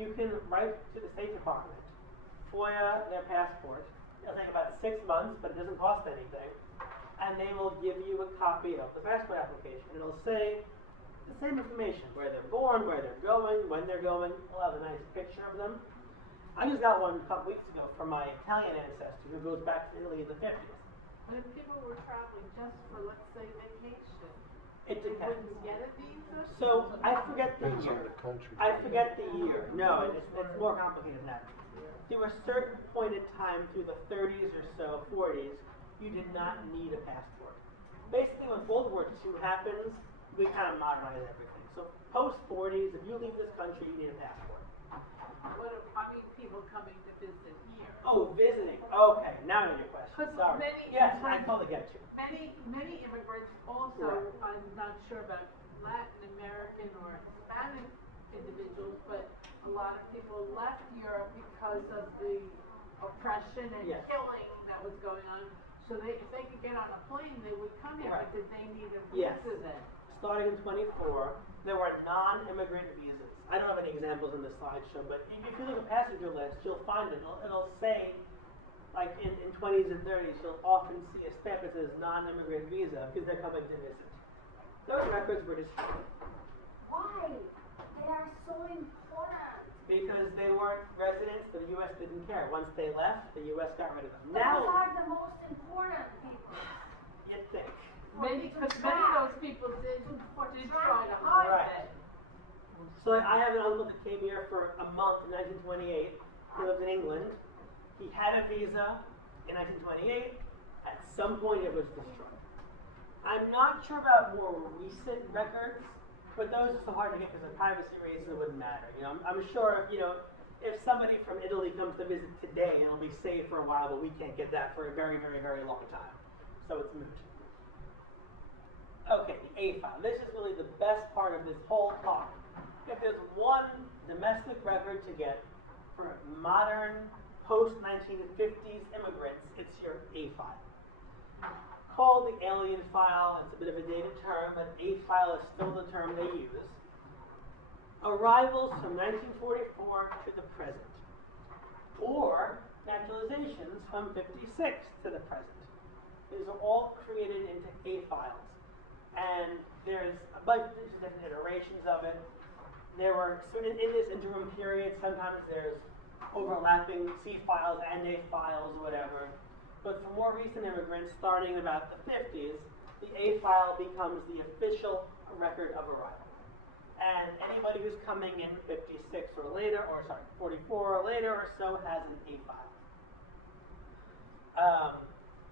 you can write to the State Department, FOIA their passport. It'll take about 6 months, but it doesn't cost anything. And they will give you a copy of the passport application. It'll say the same information, where they're born, where they're going, when they're going. We'll have a nice picture of them. I just got one a couple weeks ago from my Italian ancestor who goes back to Italy in the 50s. But if people were traveling just for, let's say, vacation, It they depends. wouldn't get a visa? So I forget the Depends on year. the country. I forget the year. No, it's more complicated than that. There was a certain point in time through the 30s or so, 40s, you did not need a passport. Basically, when World War II happens, we kind of modernize everything. So post 40s, if you leave this country, you need a passport. What if, I mean, people coming to visit here? Oh, visiting. Okay, now I know your question. Because Sorry. many- Yes, I totally get you. Many immigrants also, Correct. I'm not sure about Latin American or Hispanic individuals, but a lot of people left Europe because of the oppression and Yes. killing that was going on. So if they could get on a plane, they would come here, Right. but did they need a Yes. visa then? Starting in 24, there were non-immigrant visas. I don't have any examples in the slideshow, but if you look at passenger list, you'll find it. It'll say, like in 20s and 30s, you'll often see a stamp that says non-immigrant visa because they're coming to visit. Those records were destroyed Why? They are so important. because they weren't residents. The U.S. didn't care. Once they left, the U.S. got rid of them. Those Now, are the most important people. you'd think. Because many of those people did try to hide Right. that. So I have an uncle that came here for a month in 1928. He lived in England. He had a visa in 1928. At some point it was destroyed. I'm not sure about more recent records, but those are so hard to get because of privacy reasons it wouldn't matter. You know, I'm sure, if somebody from Italy comes to visit today, it'll be saved for a while, but we can't get that for a very, very, very long time. So it's moot. Okay, the A file. This is really the best part of this whole talk. If there's one domestic record to get for modern post-1950s immigrants, it's your A file. Called the alien file, it's a bit of a dated term, but A file is still the term they use. Arrivals from 1944 to the present, or naturalizations from 56 to the present. These are all created into A files. And there's a bunch of different iterations of it. There were, so in this interim period, sometimes there's overlapping C files and A files or whatever. But for more recent immigrants, starting in about the 50s, the A file becomes the official record of arrival. And anybody who's coming in 56 or later, or sorry, 44 or later or so has an A file.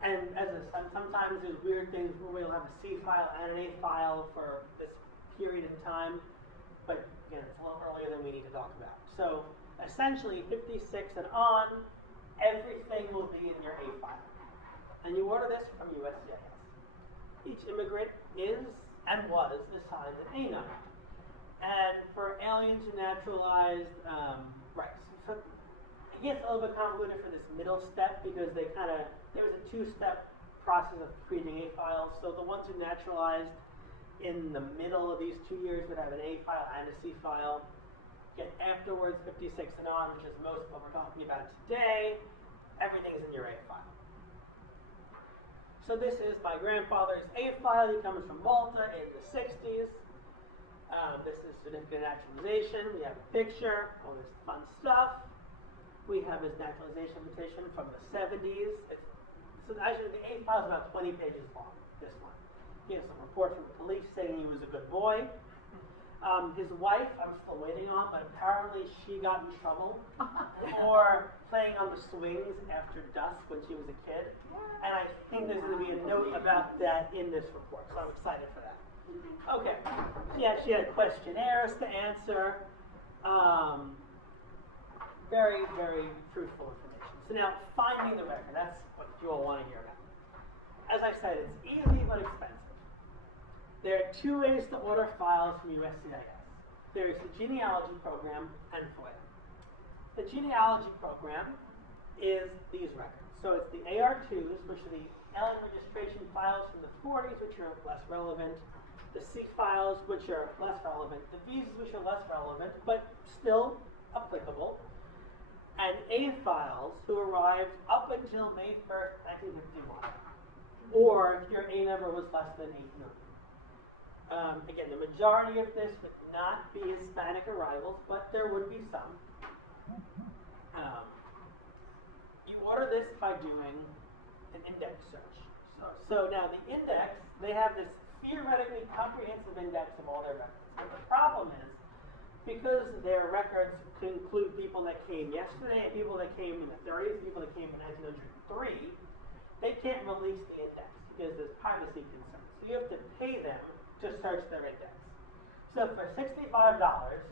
And as sometimes there's weird things where we'll have a C file and an A file for this period of time, but again, it's a little earlier than we need to talk about. So essentially, 56 and on, everything will be in your A file. And you order this from USCIS. Each immigrant is and was assigned an A number. And for aliens who naturalized, right, so it gets a little bit convoluted for this middle step because there was a two-step process of creating A files. So the ones who naturalized in the middle of these 2 years would have an A file and a C file. Get afterwards, 56 and on, which is most of what we're talking about today, everything's in your A file. So this is my grandfather's A file. He comes from Malta in the 60s. This is certificate of naturalization. We have a picture, all this fun stuff. We have his naturalization petition from the 70s. So actually, the A file is about 20 pages long, this one. He has some report from the police saying he was a good boy. His wife, I'm still waiting on, but apparently she got in trouble for playing on the swings after dusk when she was a kid. And I think there's going to be a note about that in this report, so I'm excited for that. Okay, she had questionnaires to answer. Very, very truthful information. So now, finding the record, that's what you all want to hear about. As I said, it's easy but expensive. There are two ways to order files from USCIS. There's the genealogy program and FOIA. The genealogy program is these records. So it's the AR2s, which are the alien registration files from the 40s, which are less relevant. The C files, which are less relevant. The visas, which are less relevant, but still applicable. And A files, who arrived up until May 1st, 1951. Or if your A number was less than 8 million. Again, the majority of this would not be Hispanic arrivals, but there would be some. You order this by doing an index search. So now the index, they have this theoretically comprehensive index of all their records. But the problem is, because their records could include people that came yesterday, people that came in the 30s, people that came in 1903, they can't release the index because there's privacy concerns. So you have to pay them to search their index. So for $65,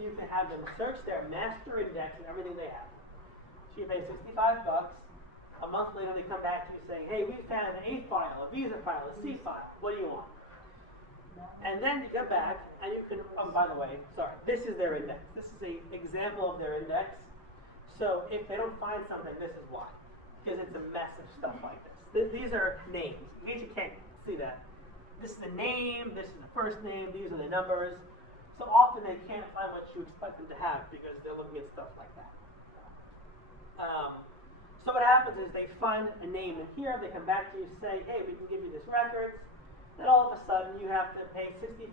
you can have them search their master index and everything they have. So you pay $65. A month later, they come back to you saying, hey, we found an A file, a visa file, a C file. What do you want? And then you come back, and you can, oh, by the way, sorry, this is their index. This is an example of their index. So if they don't find something, this is why. Because it's a mess of stuff like this. These are names. In case you can't see that. This is the name, this is the first name, these are the numbers. So often they can't find what you expect them to have because they're looking at stuff like that. So what happens is they find a name in here, they come back to you and say, hey, we can give you this record. Then all of a sudden you have to pay $65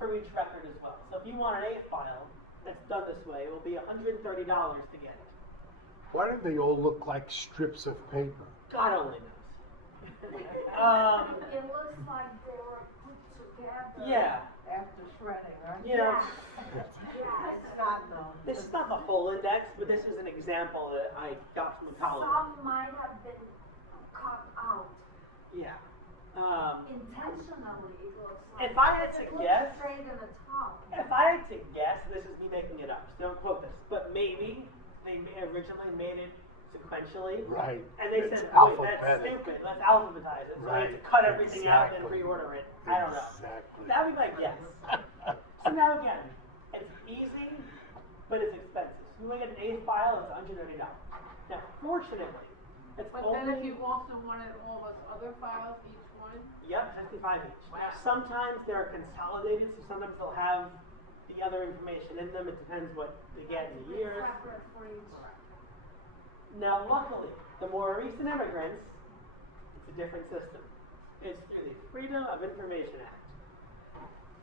for each record as well. So if you want an A file that's done this way, it will be $130 to get it. Why do they all look like strips of paper? God only knows. It looks like they were put together. Yeah. After shredding, right? Yeah. It's not, no. This is not the whole index, but this is an example that I got from a college. Some might have been cut out Yeah. intentionally. It looks like. If I had to it looks guess, straight in the top. if I had to guess, this is me making it up, so don't quote this, but maybe they originally made it sequentially. Right. And they It's said, wait, that's alphabetic. stupid, let's alphabetize it. So we had to cut everything out and then Exactly. reorder it. I don't know. Exactly. That would be my guess. So now again, it's easy, but it's expensive. So when we get an A file, it's $130. Now, fortunately, it's But only... then if you also wanted all those other files, each one, Yep, 55 each. Now, sometimes they're consolidated, so sometimes they'll have the other information in them. It depends what they get in the years. Separate for each. Now, luckily, the more recent immigrants, it's a different system. It's through the Freedom of Information Act.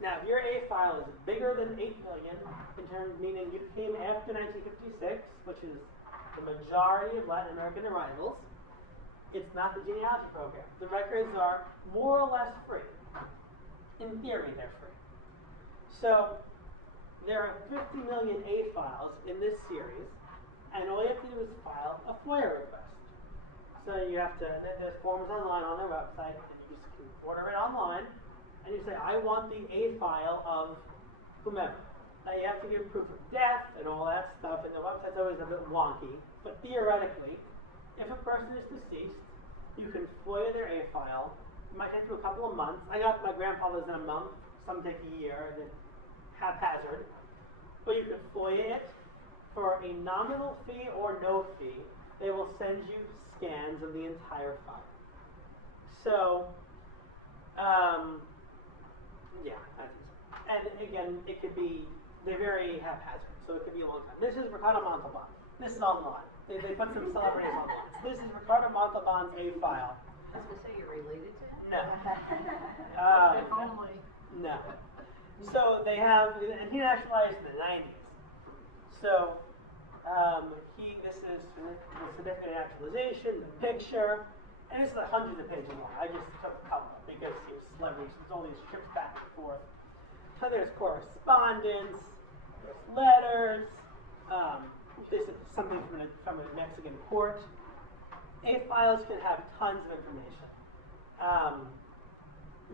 Now, if your A file is bigger than 8 million, in terms meaning you came after 1956, which is the majority of Latin American arrivals, it's not the genealogy program. The records are more or less free. In theory, they're free. So, there are 50 million A files in this series, and all you have to do is file a FOIA request. So you have to, there's forms online on their website, and you just can order it online, and you say, I want the A file of whomever. Now you have to give proof of death and all that stuff, and the website's always a bit wonky, but theoretically, if a person is deceased, you can FOIA their A file. It might take you a couple of months. I got my grandfather's in a month, some take a year, and then haphazard. But you can FOIA it for a nominal fee or no fee. They will send you scans of the entire file. So, yeah, that's easy. And again, it could be, they're very haphazard, so it could be a long time. This is Ricardo Montalban. This is online. They put some celebrities online. So this is Ricardo Montalban's A file. I was going to say you're related to him? No. If only. No. So they have, and he nationalized in the 90s. So this is the certificate of naturalization, the picture, and this is like hundreds of pages long. I just took a couple because he was celebrities. There's all these trips back and forth. So there's correspondence, there's letters. This is something from a Mexican court. A files can have tons of information.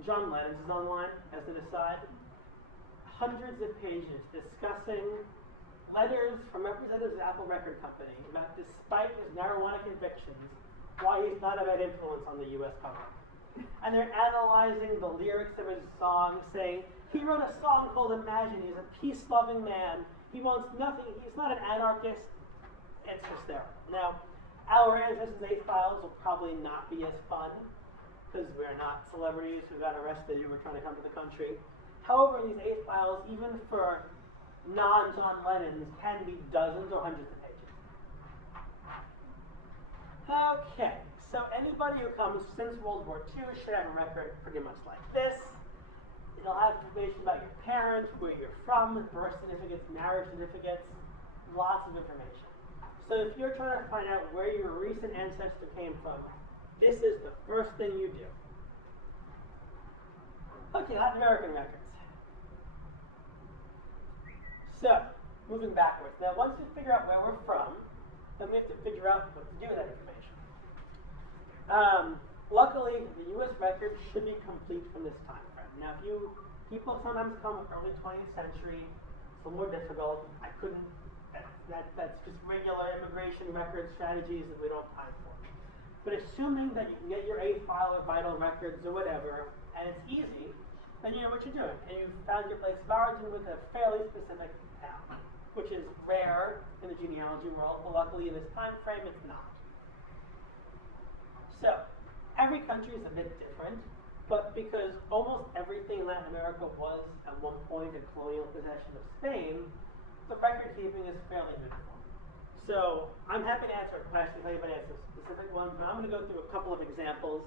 John Lennon's is online, as an aside. Hundreds of pages discussing letters from representatives of Apple Record Company about, despite his marijuana convictions, why he's not a bad influence on the U.S. public. And they're analyzing the lyrics of his song, saying, he wrote a song called Imagine. He's a peace-loving man. He wants nothing. He's not an anarchist. It's hysterical. Now, our Ancestors A files will probably not be as fun because we're not celebrities who got arrested who were trying to come to the country. However, these A files, even for non-John Lennons, can be dozens or hundreds of pages. Okay, so anybody who comes since World War II should have a record pretty much like this. It'll have information about your parents, where you're from, birth certificates, marriage certificates, lots of information. So if you're trying to find out where your recent ancestor came from, this is the first thing you do. Okay, Latin American records. So, moving backwards. Now, once we figure out where we're from, then we have to figure out what to do with that information. Luckily, the U.S. record should be complete from this time frame. Now, people sometimes come early 20th century, it's a little more difficult. I couldn't, that's just regular immigration record strategies that we don't have time for. But assuming that you can get your A file or vital records or whatever, and it's easy, then you know what you're doing. And you've found your place of origin with a fairly specific town, which is rare in the genealogy world, but luckily in this time frame it's not. So, every country is a bit different, but because almost everything in Latin America was at one point a colonial possession of Spain, the record keeping is fairly uniform. So, I'm happy to answer questions if anybody has a specific one, but I'm going to go through a couple of examples,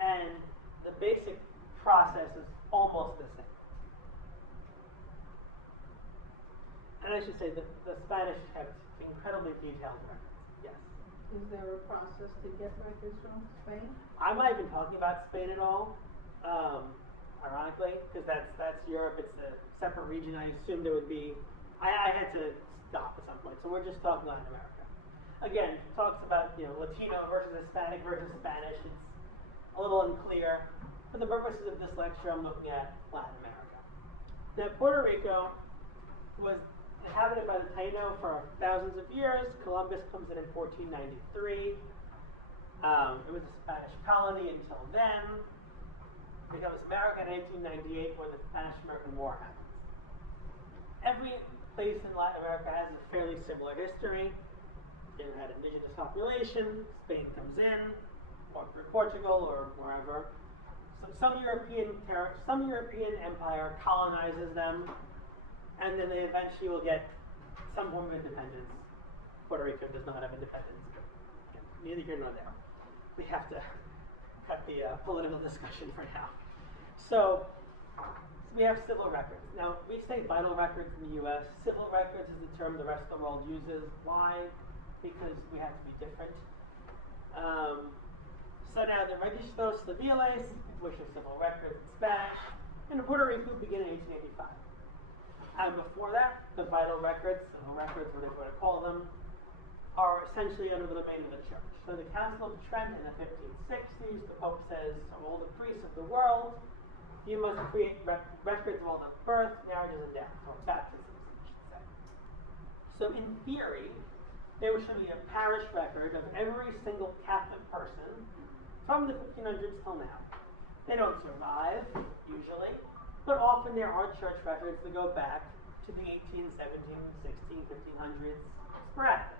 and the basic process is almost the same. And I should say that the Spanish kept incredibly detailed records. Yes. Is there a process to get records from Spain? I'm not even talking about Spain at all, ironically, because that's Europe. It's a separate region. I assumed there would be. I had to stop at some point, so we're just talking Latin America. Again, talks about Latino versus Hispanic versus Spanish. It's a little unclear. For the purposes of this lecture, I'm looking at Latin America. Now, Puerto Rico was inhabited by the Taino for thousands of years. Columbus comes in 1493. It was a Spanish colony until then. It becomes America in 1898 when the Spanish-American War happens. Every place in Latin America has a fairly similar history. It had indigenous population. Spain comes in, or through Portugal, or wherever. Some European empire colonizes them, and then they eventually will get some form of independence. Puerto Rico does not have independence. Neither here nor there. We have to cut the political discussion for now. So we have civil records. Now, we say vital records in the U.S. Civil records is the term the rest of the world uses. Why? Because we have to be different. So now the registros civiles, which are civil records in Spanish, in Puerto Rico begin in 1885. And before that, the vital records, civil records, whatever you want to call them, are essentially under the domain of the church. So the Council of Trent in the 1560s, the Pope says, of all the priests of the world, you must create records of all the births, marriages, and deaths, or baptisms, I should say. So in theory, there should be a parish record of every single Catholic person from the 1500s till now. They don't survive, usually, but often there are church records that go back to the 18, 17, 16, 1500s, sporadically.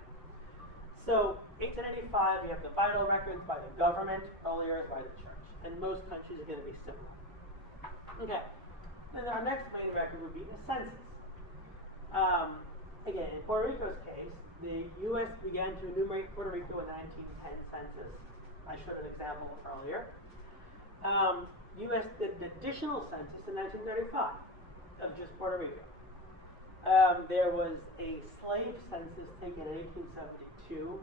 So, 1885, you have the vital records by the government, earlier by the church, and most countries are going to be similar. Okay, then our next main record would be the census. Again, in Puerto Rico's case, the U.S. began to enumerate Puerto Rico in the 1910 census. I showed an example earlier. U.S. did an additional census in 1935 of just Puerto Rico. There was a slave census taken in 1872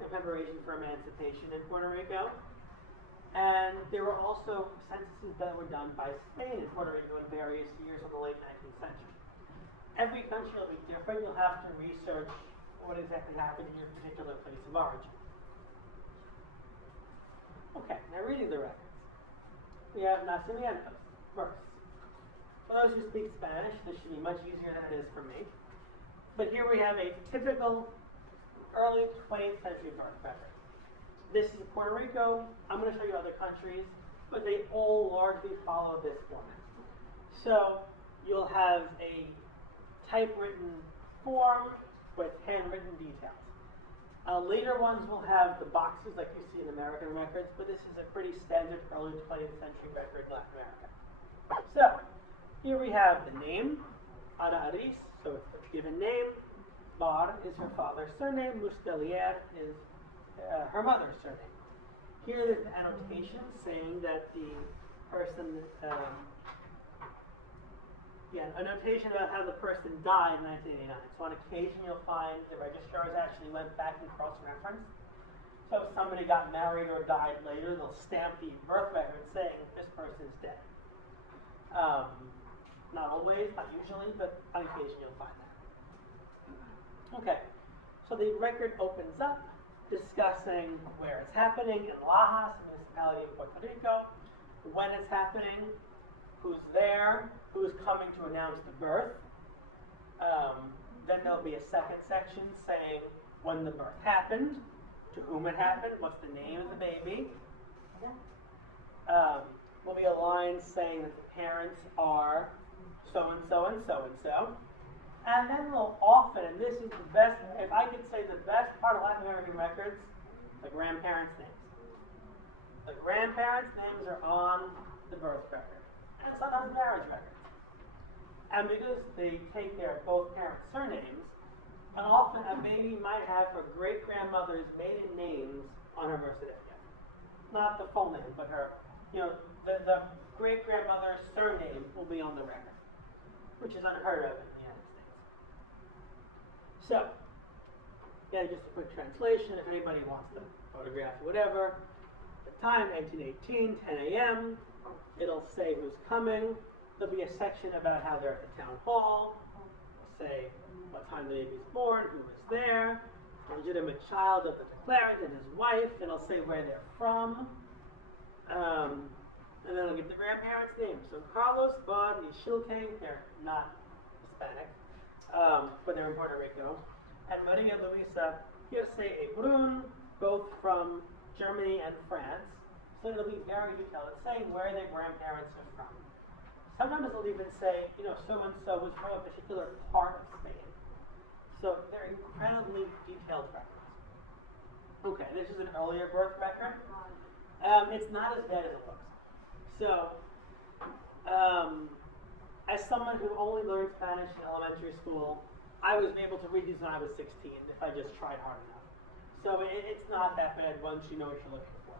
in preparation for emancipation in Puerto Rico. And there were also censuses that were done by Spain in Puerto Rico in various years in the late 19th century. Every country will be different. You'll have to research what exactly happened in your particular place of origin. Okay, now reading the records. We have nacimientos, births. For those who speak Spanish, this should be much easier than it is for me. But here we have a typical early 20th century birth record. This is Puerto Rico. I'm going to show you other countries, but they all largely follow this format. So you'll have a typewritten form with handwritten details. Later ones will have the boxes like you see in American records, but this is a pretty standard early 20th century record in Latin America. So, here we have the name, Ada Aris, so it's the given name. Bar is her father's surname. Mustelier is her mother's surname. Here there's an annotation saying that the person, a notation about how the person died in 1989. So on occasion you'll find the registrars actually went back and cross-referenced. So if somebody got married or died later, they'll stamp the birth record saying this person is dead. Not always, not usually, but on occasion you'll find that. Okay, so the record opens up discussing where it's happening in Lajas, a municipality in Puerto Rico, when it's happening, who's there, who's coming to announce the birth. Then there'll be a second section saying when the birth happened, to whom it happened, what's the name of the baby. Will be a line saying that the parents are so-and-so and so-and-so. And then they'll often, and this is the best, if I could say the best part of Latin American records, the grandparents' names. The grandparents' names are on the birth record. And sometimes marriage records. And because they take their both parents' surnames, and often a baby might have her great-grandmother's maiden names on her birth certificate. Not the full name, but her, the great-grandmother's surname will be on the record, which is unheard of in the United States. So, just a quick translation, if anybody wants the photograph or whatever. The time, 1918, 10 a.m. It'll say who's coming. There'll be a section about how they're at the town hall. It'll say what time the baby's born, who was there, the legitimate child of the declarant and his wife. It'll say where they're from. And then it'll give the grandparents' names. So Carlos, Bud, Ishilke, they're not Hispanic, but they're in Puerto Rico. And Maria Luisa Hirse Brun, both from Germany and France. So it'll be very detailed. It's saying where their grandparents are from. Sometimes it'll even say, so-and-so was from a particular part of Spain. So they're incredibly detailed records. Okay, this is an earlier birth record. It's not as bad as it looks. So, as someone who only learned Spanish in elementary school, I was able to read these when I was 16 if I just tried hard enough. So it's not that bad once you know what you're looking for.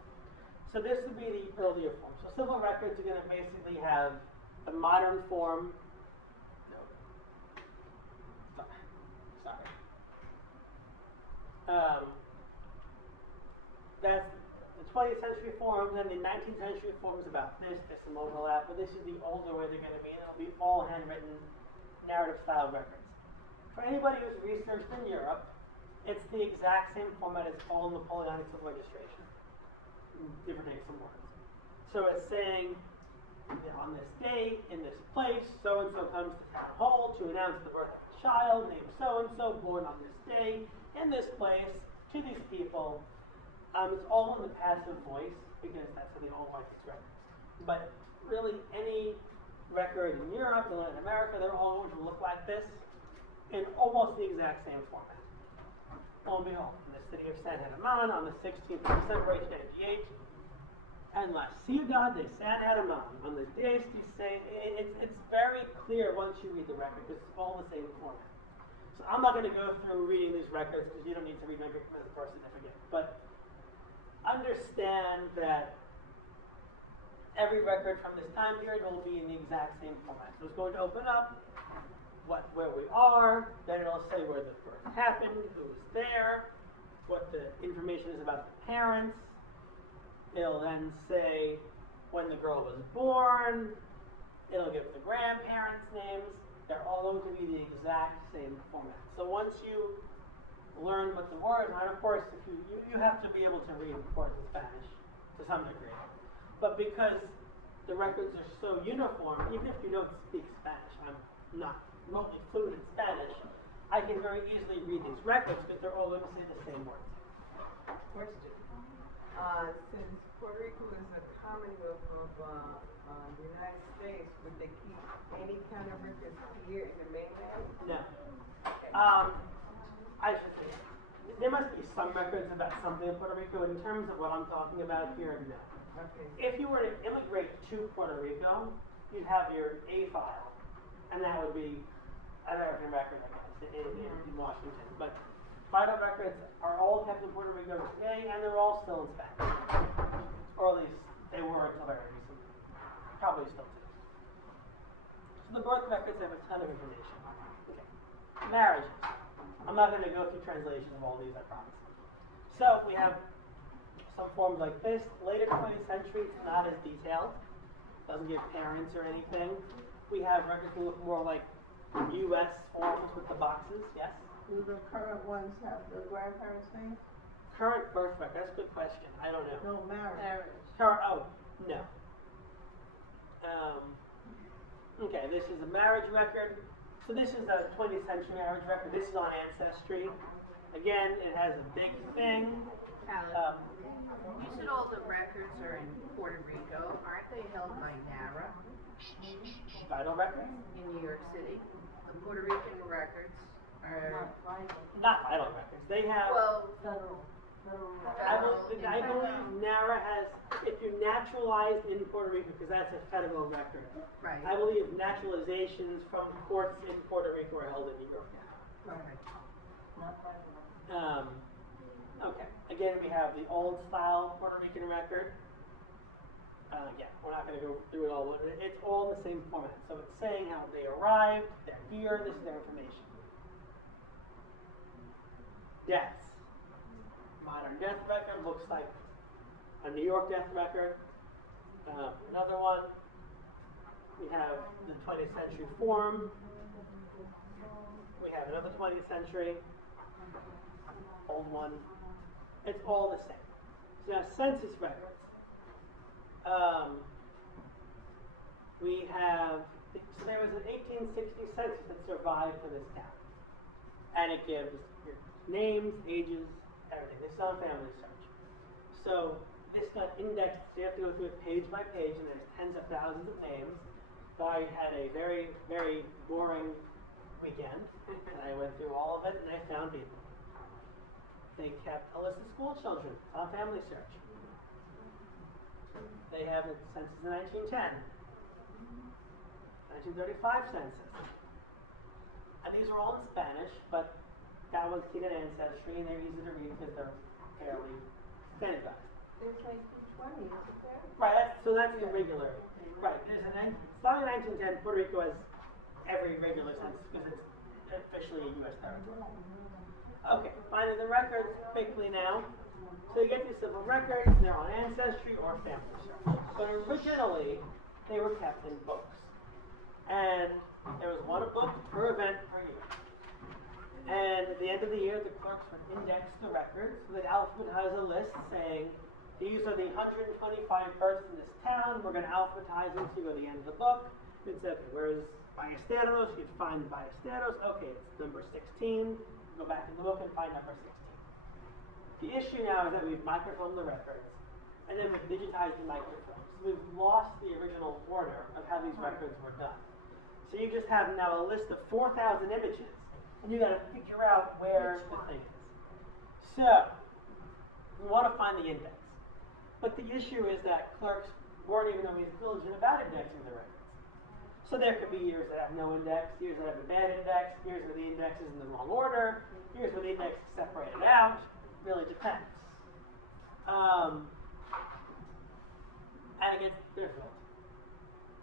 So So this would be the earlier form. So civil records are going to basically have the modern form. No. Sorry. That's the 20th century forms, and the 19th century forms about this. There's some overlap, but this is the older way they're going to be, and it'll be all handwritten narrative style records. For anybody who's researched in Europe, it's the exact same format as all Napoleonic civil registration. Different names, some words. So it's saying, on this day, in this place, so-and-so comes to town hall to announce the birth of a child named so-and-so, born on this day, in this place, to these people. It's all in the passive voice, because that's how they all like these records. But really, any record in Europe and Latin America, they're all going to look like this, in almost the exact same format. Lo and behold, in the city of San Germán on the 16th of December 1898, and La Ciudad de San Germán on the 10th it's very clear once you read the record, because it's all the same format. So I'm not going to go through reading these records, because you don't need to read my birth certificate, but understand that every record from this time period will be in the exact same format. So it's going to open up where we are, then it'll say where the birth happened, who was there, what the information is about the parents. It'll then say when the girl was born. It'll give the grandparents' names. They're all going to be the exact same format. So once you learn what the words are, and of course, if you have to be able to read, of course, in Spanish to some degree. But because the records are so uniform, even if you don't speak Spanish, I'm not remotely fluent in Spanish, I can very easily read these records because they're all going to say the same words. Question. Since Puerto Rico is a commonwealth of the United States, would they keep any kind of records here in the mainland? No. I should say, there must be some records about something in Puerto Rico. In terms of what I'm talking about here, no. Okay. If you were to immigrate to Puerto Rico, you'd have your A file, and that would be an American record, I guess, in Washington. But vital records are all kept in Puerto Rico today, and they're all still in Spanish. Or at least they were until very recently. Probably still today. So the birth records have a ton of information. Okay. Marriages. I'm not going to go through translations of all these, I promise. So we have some forms like this. Later 20th century, it's not as detailed. Doesn't give parents or anything. We have records that look more like U.S. forms with the boxes, yes? Do the current ones have the grandparents' names? Current birth record, that's a good question. I don't know. No, marriage. Current, oh, no. Okay, this is a marriage record. So this is a 20th century marriage record. This is on Ancestry. Again, it has a big thing. Alec, you said all the records are in Puerto Rico. Aren't they held by NARA Vital records? in New York City? The Puerto Rican records are, Not vital records. They have, well, I believe NARA has, if you're naturalized in Puerto Rico, because that's a federal record, right. I believe naturalizations from courts in Puerto Rico are held in New York. Okay. Okay. Again, we have the old style Puerto Rican record. Yeah, we're not going to go through it all, but it's all in the same format. So it's saying how they arrived, they're here, this is their information. Deaths. Modern death record looks like a New York death record. Another one. We have the 20th century form. We have another 20th century. Old one. It's all the same. So now census records. We have, so there was an 1860 census that survived for this town. And it gives your names, ages, everything. This is on Family Search. So this got indexed, so you have to go through it page by page, and there's tens of thousands of names. So I had a very, very boring weekend, and I went through all of it, and I found people. They kept a list of school children on Family Search. They have a census in 1910, 1935 census. And these are all in Spanish, but that one's taken Ancestry, and they're easy to read because they're fairly standardized. There's like 1920, isn't there? Right, that's the regular. Right, starting in 1910, Puerto Rico has every regular census because it's officially a U.S. territory. Okay, finding the records quickly now. So you get these civil records, they're on Ancestry or Family Search. But originally, they were kept in books. And there was one book per event per year. And at the end of the year, the clerks would index the records. So they'd alphabetize a list saying, these are the 125 births in this town. We're going to alphabetize them so you go to the end of the book. You'd say, okay, where's Ballesteros? You'd find Ballesteros. Okay, it's number 16. Go back in the book and find number 16. The issue now is that we've microfilmed the records, and then we've digitized the microfilms. So we've lost the original order of how these records were done. So you just have now a list of 4,000 images, and you got to figure out where the thing is. So we want to find the index. But the issue is that clerks weren't even always diligent about indexing the records. So there could be years that have no index, years that have a bad index, years where the index is in the wrong order, years where the index is separated out. Really depends. And again, there's what.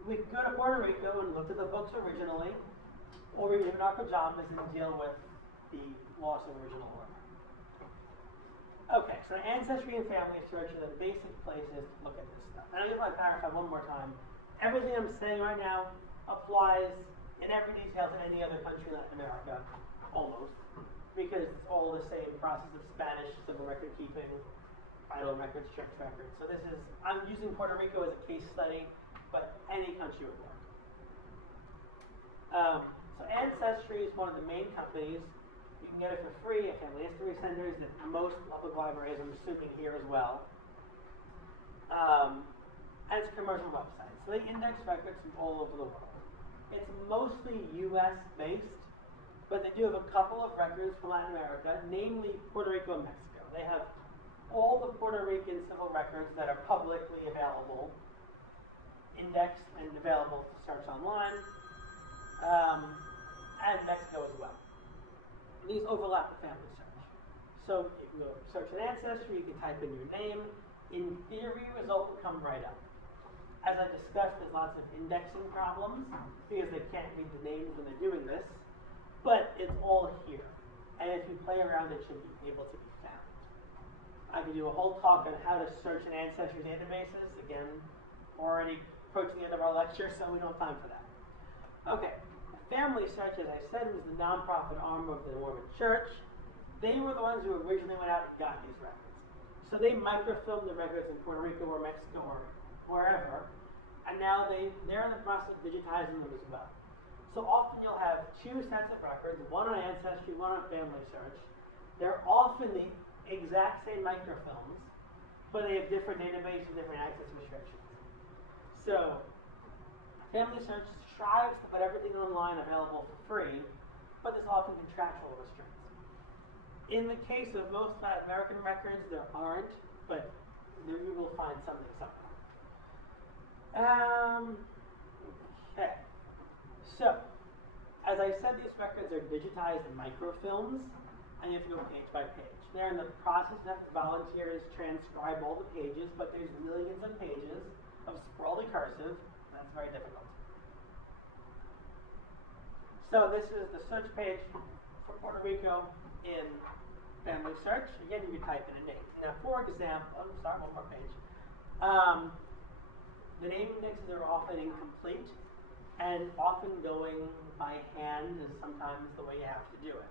We could go to Puerto Rico and look at the books originally, or we live in our pajamas and deal with the loss of original order. Okay, so Ancestry and Family Search are the basic places to look at this stuff. And I just want to clarify one more time. Everything I'm saying right now applies in every detail to any other country in Latin America, almost, because it's all the same process of Spanish civil record keeping, vital records, church records. So I'm using Puerto Rico as a case study, but any country would work. So Ancestry is one of the main companies. You can get it for free at Family History Centers and most public libraries, I'm assuming here as well. And it's a commercial website. So they index records from all over the world. It's mostly US based, but they do have a couple of records from Latin America, namely Puerto Rico and Mexico. They have all the Puerto Rican civil records that are publicly available, indexed and available to search online, and Mexico as well. These overlap with Family Search. So you can go search an ancestry, you can type in your name. In theory, a result will come right up. As I discussed, there's lots of indexing problems because they can't read the names when they're doing this, but it's all here. And if you play around, it should be able to be found. I could do a whole talk on how to search an ancestry databases. Again, already approaching the end of our lecture, so we don't have time for that. Okay, Family Search, as I said, was the nonprofit arm of the Mormon Church. They were the ones who originally went out and got these records. So they microfilmed the records in Puerto Rico or Mexico or wherever, and now they're in the process of digitizing them as well. So often you'll have two sets of records, one on Ancestry, one on Family Search. They're often the exact same microfilms, but they have different databases and different access restrictions. So Family Search strives to put everything online available for free, but there's often contractual restraints. In the case of most Latin American records, there aren't, but there you will find something somewhere. Okay. So, as I said, these records are digitized in microfilms, and you have to go page by page. They're in the process of volunteers transcribe all the pages, but there's millions of pages of sprawly cursive, and that's very difficult. So this is the search page for Puerto Rico in Family Search. Again, you can type in a name. Now, for example, one more page. The name indexes are often incomplete, and often going by hand is sometimes the way you have to do it.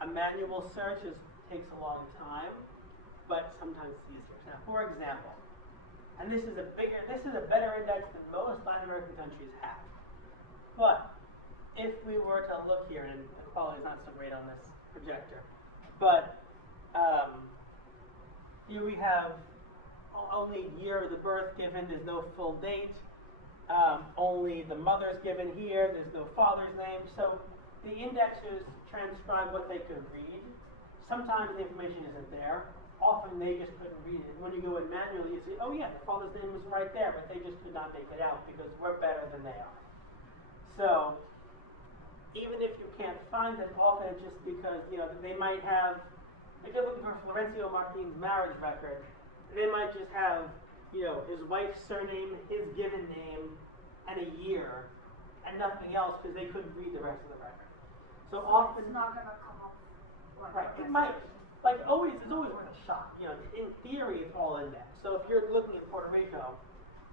A manual search takes a long time, but sometimes it's easier. Now, for example, and this is a better index than most Latin American countries have. But if we were to look here, and the quality is not so great on this projector, but here we have only year of the birth given, there's no full date. Only the mother's given here, there's no father's name. So the indexers transcribe what they could read. Sometimes the information isn't there. Often they just couldn't read it. When you go in manually, you see, oh yeah, the father's name was right there, but they just could not make it out because we're better than they are. So even if you can't find it, often it's just because, they might have, if you're looking for Florencio Martin's marriage record, they might just have his wife's surname, his given name, and a year, and nothing else because they couldn't read the rest of the record. So often, It's not gonna come up. Like right, a it might. message. Like always, it's always worth a shot. In theory, it's all indexed. So if you're looking at Puerto Rico,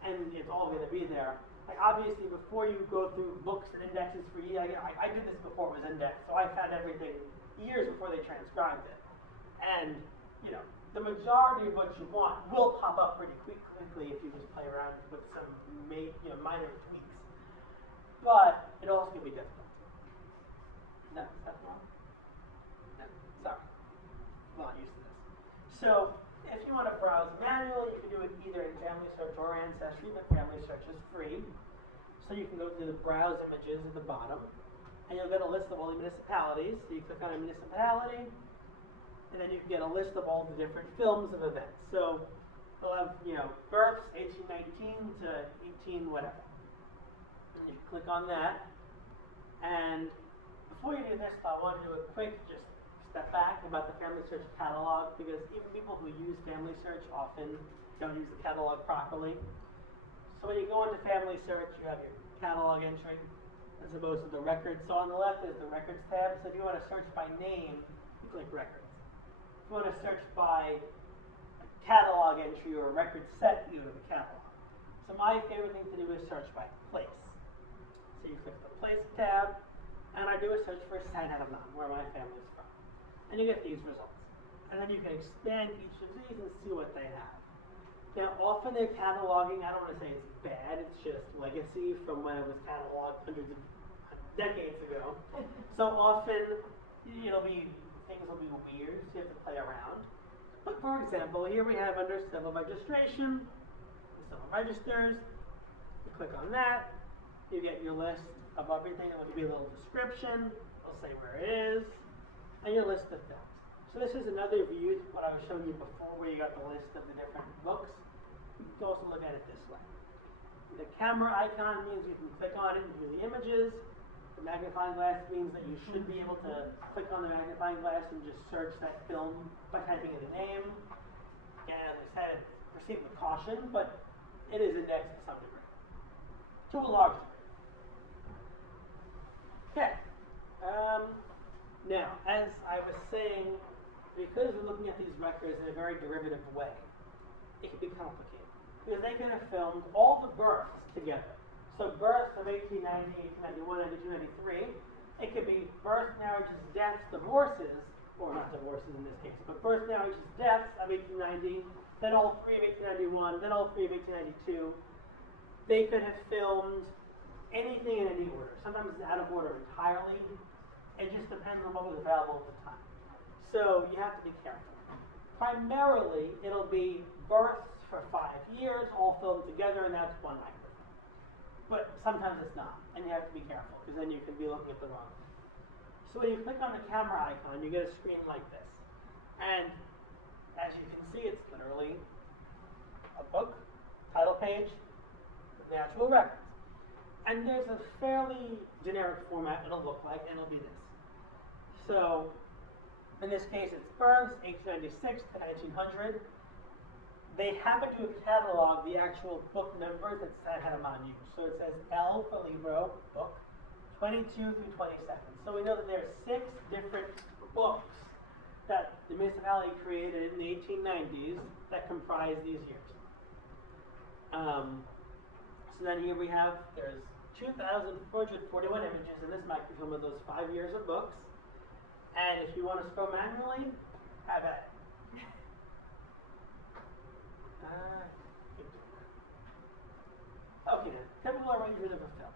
and it's all going to be there, like obviously before you go through books and indexes for years, I did this before it was indexed, so I found everything years before they transcribed it. And the majority of what you want will pop up pretty quickly if you just play around with some minor tweaks. But it also can be difficult. No, is that wrong? No, sorry. Well, I'm used to this. So, if you want to browse manually, you can do it either in Family Search or Ancestry, but Family Search is free. So you can go to the Browse Images at the bottom, and you'll get a list of all the municipalities. So you click on a municipality, and then you can get a list of all the different films of events. So they'll have, births, 1819 to 18 whatever. And you click on that, and before you do this, I want to do a quick just step back about the Family Search catalog, because even people who use Family Search often don't use the catalog properly. So when you go into Family Search, you have your catalog entry as opposed to the records. So on the left is the records tab. So if you want to search by name, you click records. If you want to search by a catalog entry or a record set, you go to the catalog. So my favorite thing to do is search by place. So you click the place tab, and I do a search for San Hernan, where my family's from. And you get these results. And then you can expand each of these and see what they have. Now, often they're cataloging, I don't want to say it's bad, it's just legacy from when it was cataloged hundreds of decades ago. So often, things will be weird, so you have to play around. But for example, here we have under civil registration, civil registers, you click on that, you get your list of everything, it'll give you a little description, it'll say where it is, and your list of films. So this is another view, what I was showing you before, where you got the list of the different books. You can also look at it this way. The camera icon means you can click on it and view the images. The magnifying glass means that you should be able to click on the magnifying glass and just search that film by typing in the name. And as I said, proceed with caution, but it is indexed to some degree. To a large degree. Okay. Now, as I was saying, because we're looking at these records in a very derivative way, it can be complicated. Because they can have filmed all the births together. So births of 1890, 1891, 92, 93. It could be births, marriages, deaths, divorces, or not divorces in this case, but births, marriages, deaths of 1890, then all three of 1891, then all three of 1892. They could have filmed anything in any order. Sometimes it's out of order entirely. It just depends on what was available at the time. So you have to be careful. Primarily, it'll be births for 5 years, all filmed together, and that's one microphone. But sometimes it's not, and you have to be careful, because then you can be looking at the wrong thing. So when you click on the camera icon, you get a screen like this. And as you can see, it's literally a book, title page, with the actual records. And there's a fairly generic format it'll look like, and it'll be this. So, in this case, it's births, 1896 to 1900. They happen to have cataloged the actual book numbers that San Herman used. So it says L for Libro, book, 22 through 27. So we know that there are 6 different books that the municipality created in the 1890s that comprise these years. So then here we have, there's 2,441 images in this microfilm of those 5 years of books. And if you want to scroll manually, have at it. Okay then, typical arrangement of a film.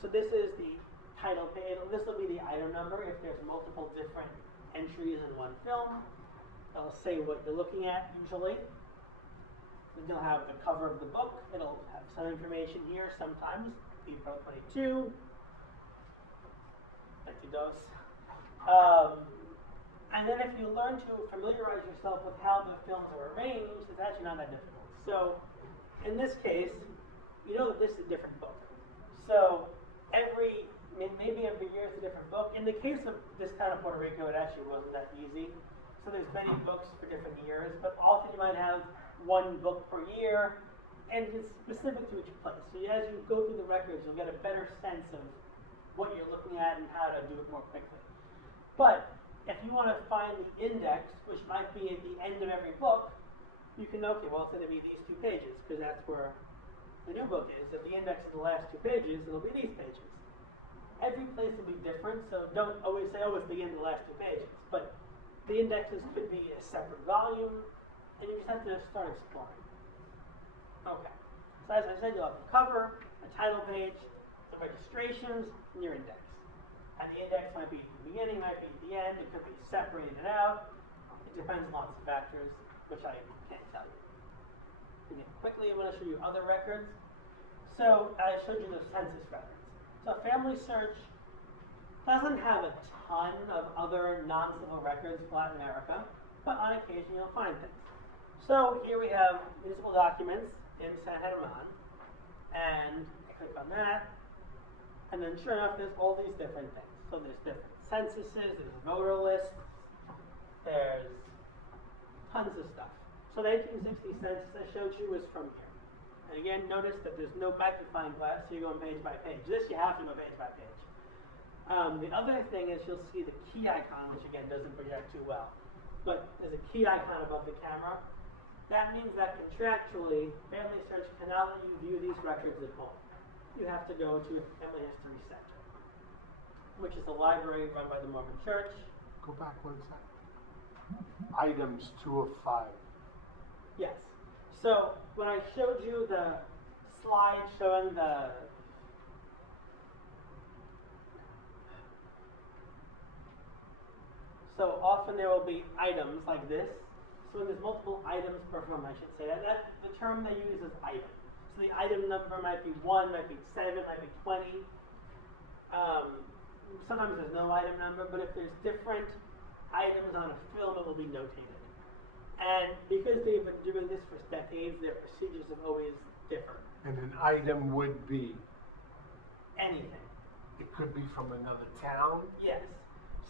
So this is the title page. This will be the item number if there's multiple different entries in one film. It'll say what you're looking at usually. Then you'll have the cover of the book. It'll have some information here sometimes. April 22. 22. And then if you learn to familiarize yourself with how the films are arranged, it's actually not that difficult. So in this case, you know that this is a different book. So maybe every year it's a different book. In the case of this town of Puerto Rico, it actually wasn't that easy. So there's many books for different years, but often you might have one book per year, and it's specific to each place. So as you go through the records, you'll get a better sense of what you're looking at and how to do it more quickly. But if you want to find the index, which might be at the end of every book, you can know, okay, well, it's going to be these 2 pages, because that's where the new book is. If the index is the last 2 pages, it'll be these pages. Every place will be different, so don't always say, oh, it's the end of the last 2 pages. But the indexes could be a separate volume, and you just have to start exploring. Okay. So as I said, you'll have the cover, a title page, the registrations, and your index. And the index might be at the beginning, might be at the end, it could be separated out. It depends on lots of factors, which I can't tell you. Again, quickly, I'm going to show you other records. So I showed you the census records. So Family Search doesn't have a ton of other non-civil records in Latin America, but on occasion you'll find things. So here we have municipal documents in San Germán, and I click on that, and then sure enough, there's all these different things. So there's different censuses, there's voter lists, there's tons of stuff. So the 1860 census I showed you is from here. And again, notice that there's no magnifying glass, so you're going page by page. This you have to go page by page. The other thing is you'll see the key icon, which again doesn't project too well. But there's a key icon above the camera. That means that contractually, Family Search cannot let you view these records at home. You have to go to a Family History Center, which is a library run by the Mormon Church. Go back 1 second. Items 2 of 5. Yes. So when I showed you the slide showing the so often there will be items like this. So when there's multiple items per film, I should say that the term they use is item. So the item number might be 1, might be 7, might be 20. Sometimes there's no item number, but if there's different items on a film, it will be notated. And because they've been doing this for decades, their procedures have always differed. And an item would be, Anything. it could be from another town. Yes.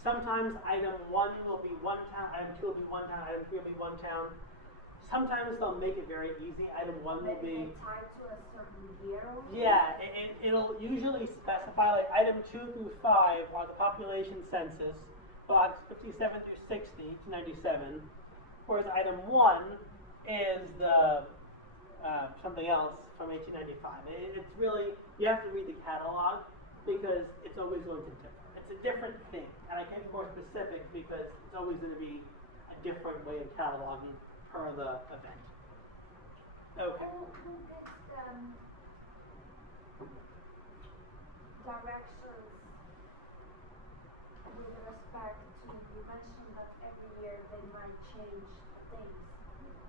Sometimes item 1 will be one town, item 2 will be one town, item 3 will be one town. Sometimes they'll make it very easy. Item 1 will be. tied to a certain year? Yeah, it'll usually specify, like item 2 through 5 are the population census, box 57 through 60 to 97, whereas item 1 is the something else from 1895. It's really, you have to read the catalog because it's always going to differ. It's a different thing, and I can't be more specific because it's always going to be a different way of cataloging per the event. Okay. Who gets directions with respect to, you mentioned that every year they might change things.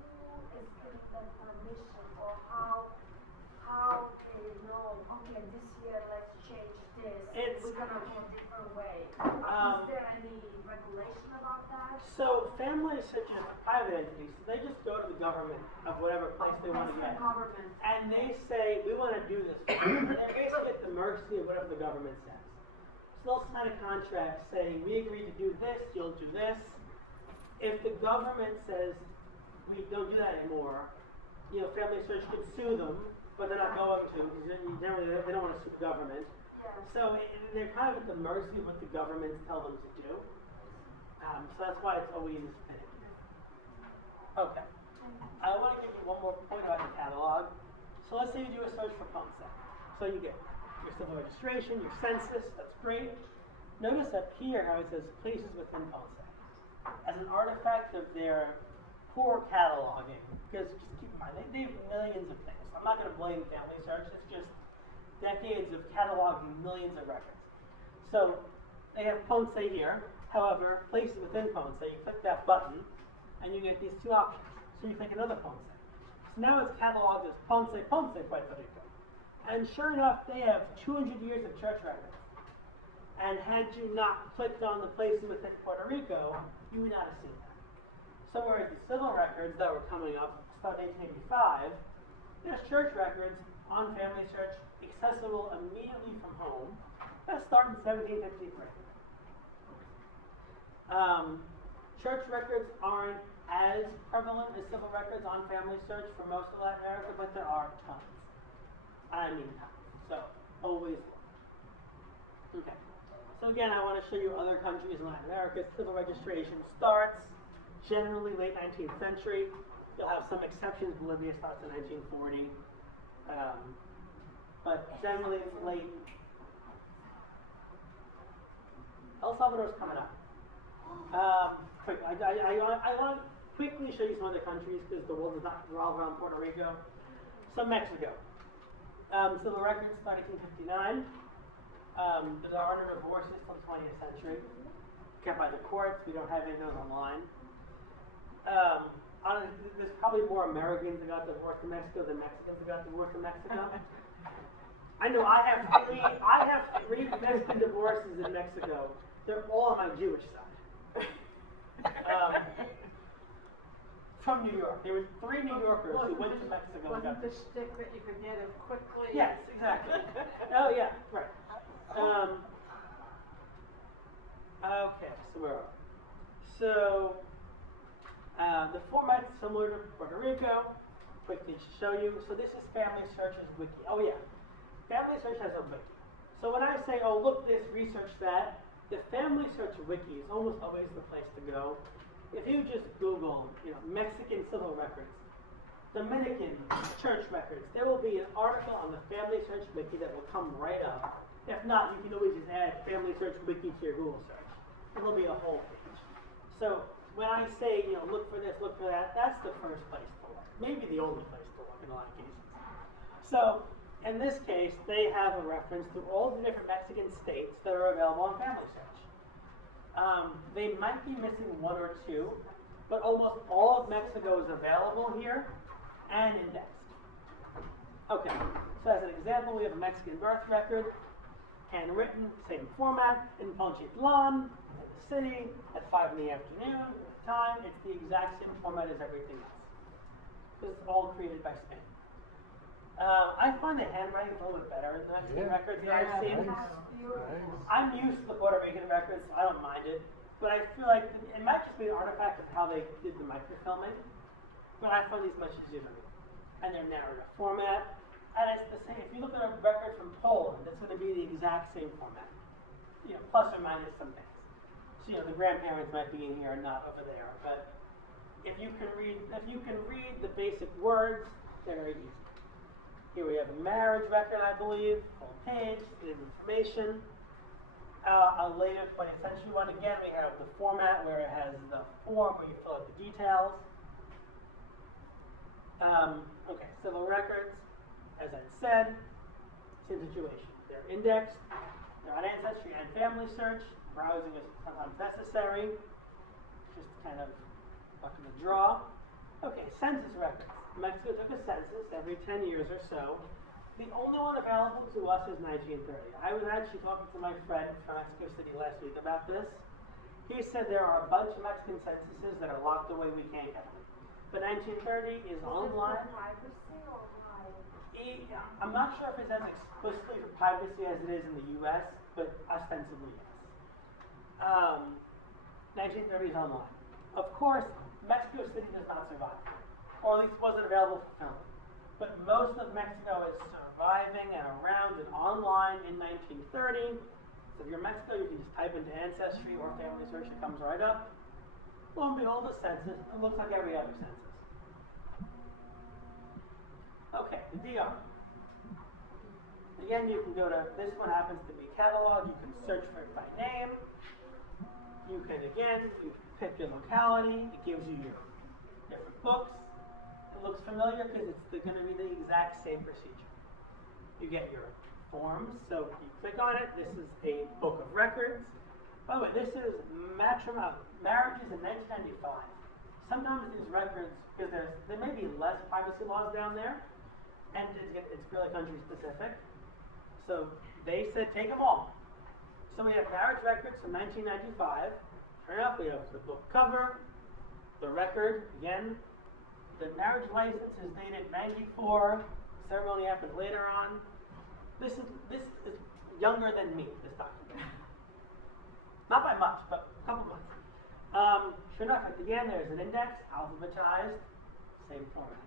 Who is giving them permission, or how they know, okay, this year let's change this, we're gonna go a different way? Is there any regulation about that? So families such as private entities, they just go to the government of whatever place they want to That's get. the government. And they say, we want to do this. And they're basically at the mercy of whatever the government says. So they'll sign a contract saying, we agree to do this, you'll do this. If the government says, we don't do that anymore, Family Search could sue them, but they're not going to, because generally they don't want to sue the government. Yeah. So they're kind of at the mercy of what the governments tell them to do. So that's why it's always finicky. Okay. I want to give you one more point about the catalog. So let's say you do a search for Ponce. So you get your civil registration, your census, that's great. Notice up here how it says places within Ponce. As an artifact of their poor cataloging, because just keep in mind, they have millions of things. I'm not going to blame Family Search, it's just decades of cataloging millions of records. So they have Ponce here. However, places within Ponce, you click that button, and you get these two options. So you click another Ponce. So now it's cataloged as Ponce, Puerto Rico. And sure enough, they have 200 years of church records. And had you not clicked on the places within Puerto Rico, you would not have seen that. So whereas the civil records that were coming up starting 1885, there's church records on Family Search accessible immediately from home that start in 1753. Church records aren't as prevalent as civil records on Family Search for most of Latin America, but there are tons. I mean tons. So, always look. Okay. So again, I want to show you other countries in Latin America. Civil registration starts generally late 19th century. You'll have some exceptions. Bolivia starts in 1940. But generally late. El Salvador's coming up. Quick, I want to quickly show you some other countries because the world does not revolve around Puerto Rico. So Mexico. Civil records start 1859. There are no divorces from the 20th century, kept by the courts. We don't have any of those online. There's probably more Americans that got divorced in Mexico than Mexicans that got divorced in Mexico. I know I have three Mexican divorces in Mexico. They're all on my Jewish side. From New York. There were 3 New Yorkers who went to Mexico and got Wasn't the shtick that you could get him quickly? Yes, exactly. Oh yeah, right. Okay, so where are we? So the format's similar to Puerto Rico. Quickly show you. So this is Family Search's wiki. Oh yeah, Family Search has a wiki. So when I say, oh look this, research that, the Family Search wiki is almost always the place to go. If you just Google, Mexican civil records, Dominican church records, there will be an article on the Family Search wiki that will come right up. If not, you can always just add Family Search wiki to your Google search. It'll be a whole page. So when I say, look for this, look for that, that's the first place to look. Maybe the only place to look in a lot of cases. So in this case, they have a reference to all the different Mexican states that are available on Family Search. They might be missing 1 or 2, but almost all of Mexico is available here and indexed. Okay, so as an example, we have a Mexican birth record, handwritten, same format, in Ponchitlan, in the city, at 5 in the afternoon, with time. It's the exact same format as everything else. This is all created by Spain. I find the handwriting a little bit better in the Mexican records that I've seen. I'm used to the Puerto Rican records, so I don't mind it. But I feel like it might just be an artifact of how they did the microfilming. But I find these much easier to read. And they're narrative format. And it's the same. If you look at a record from Poland, it's going to be the exact same format. Plus or minus some things. So the grandparents might be in here and not over there. But if you can read the basic words, they're very easy. Here we have a marriage record, I believe, full page, the information. A later 20th century one, again, we have the format where it has the form where you fill out the details. Okay, civil records, as I said, same situation. They're indexed, they're on Ancestry and Family Search. Browsing is sometimes necessary, just kind of luck of the draw. Okay, census records. Mexico took a census every 10 years or so. The only one available to us is 1930. I was actually talking to my friend from Mexico City last week about this. He said there are a bunch of Mexican censuses that are locked away, we can't get them. But 1930 is online. Privacy or why? I'm not sure if it's as explicitly for privacy as it is in the US, but ostensibly yes. 1930 is online. Of course, Mexico City does not survive, or at least wasn't available for filming. But most of Mexico is surviving and around and online in 1930. So if you're in Mexico, you can just type into Ancestry or Family Search, it comes right up. Lo and behold, a census. It looks like every other census. Okay, the DR. Again, you can go to, this one happens to be catalog. You can search for it by name. You can, again, you pick your locality. It gives you your different books. It looks familiar because it's going to be the exact same procedure. You get your forms, so you click on it. This is a book of records. By the way, this is marriages in 1995. Sometimes these records, because there may be less privacy laws down there, and it's really country specific. So they said take them all. So we have marriage records from 1995. Turn up, we have the book cover, the record, again. The marriage license is dated 94. Ceremony happened later on. This is younger than me, this document. Not by much, but a couple months. Sure enough, again, there's an index, alphabetized, same format.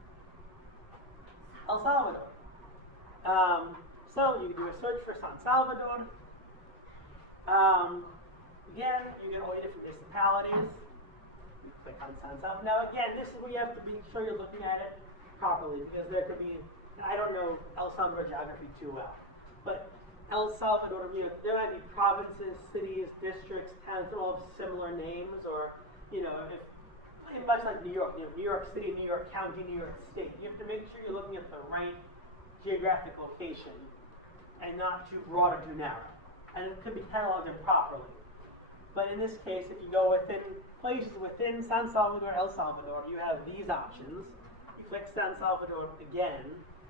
El Salvador. So you can do a search for San Salvador. Again, you get all your different municipalities. You click on San Salvador. Now again, this is where you have to be sure you're looking at it properly, because there could be, and I don't know El Salvador geography too well, but El Salvador, you know, there might be provinces, cities, districts, towns that all have similar names, or, you know, if, much like New York, you know, New York City, New York County, New York State. You have to make sure you're looking at the right geographic location and not too broad or too narrow. And it could be cataloged improperly. But in this case, if you go within places within San Salvador, El Salvador, you have these options. You click San Salvador again.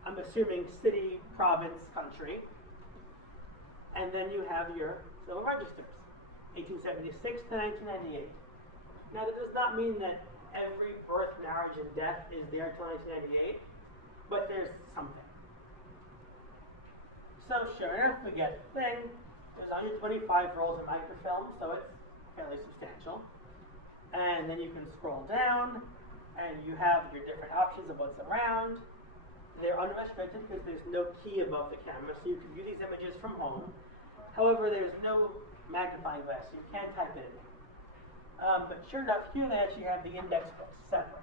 I'm assuming city, province, country. And then you have your civil registers, 1876 to 1998. Now that does not mean that every birth, marriage, and death is there until 1998, but there's something. So sure enough, we get the thing. There's 125 rolls of microfilm, so it's fairly substantial. And then you can scroll down, and you have your different options of what's around. They're unrestricted because there's no key above the camera, so you can view these images from home. However, there's no magnifying glass, so you can't type it in. But sure enough, here they actually have the index books separate.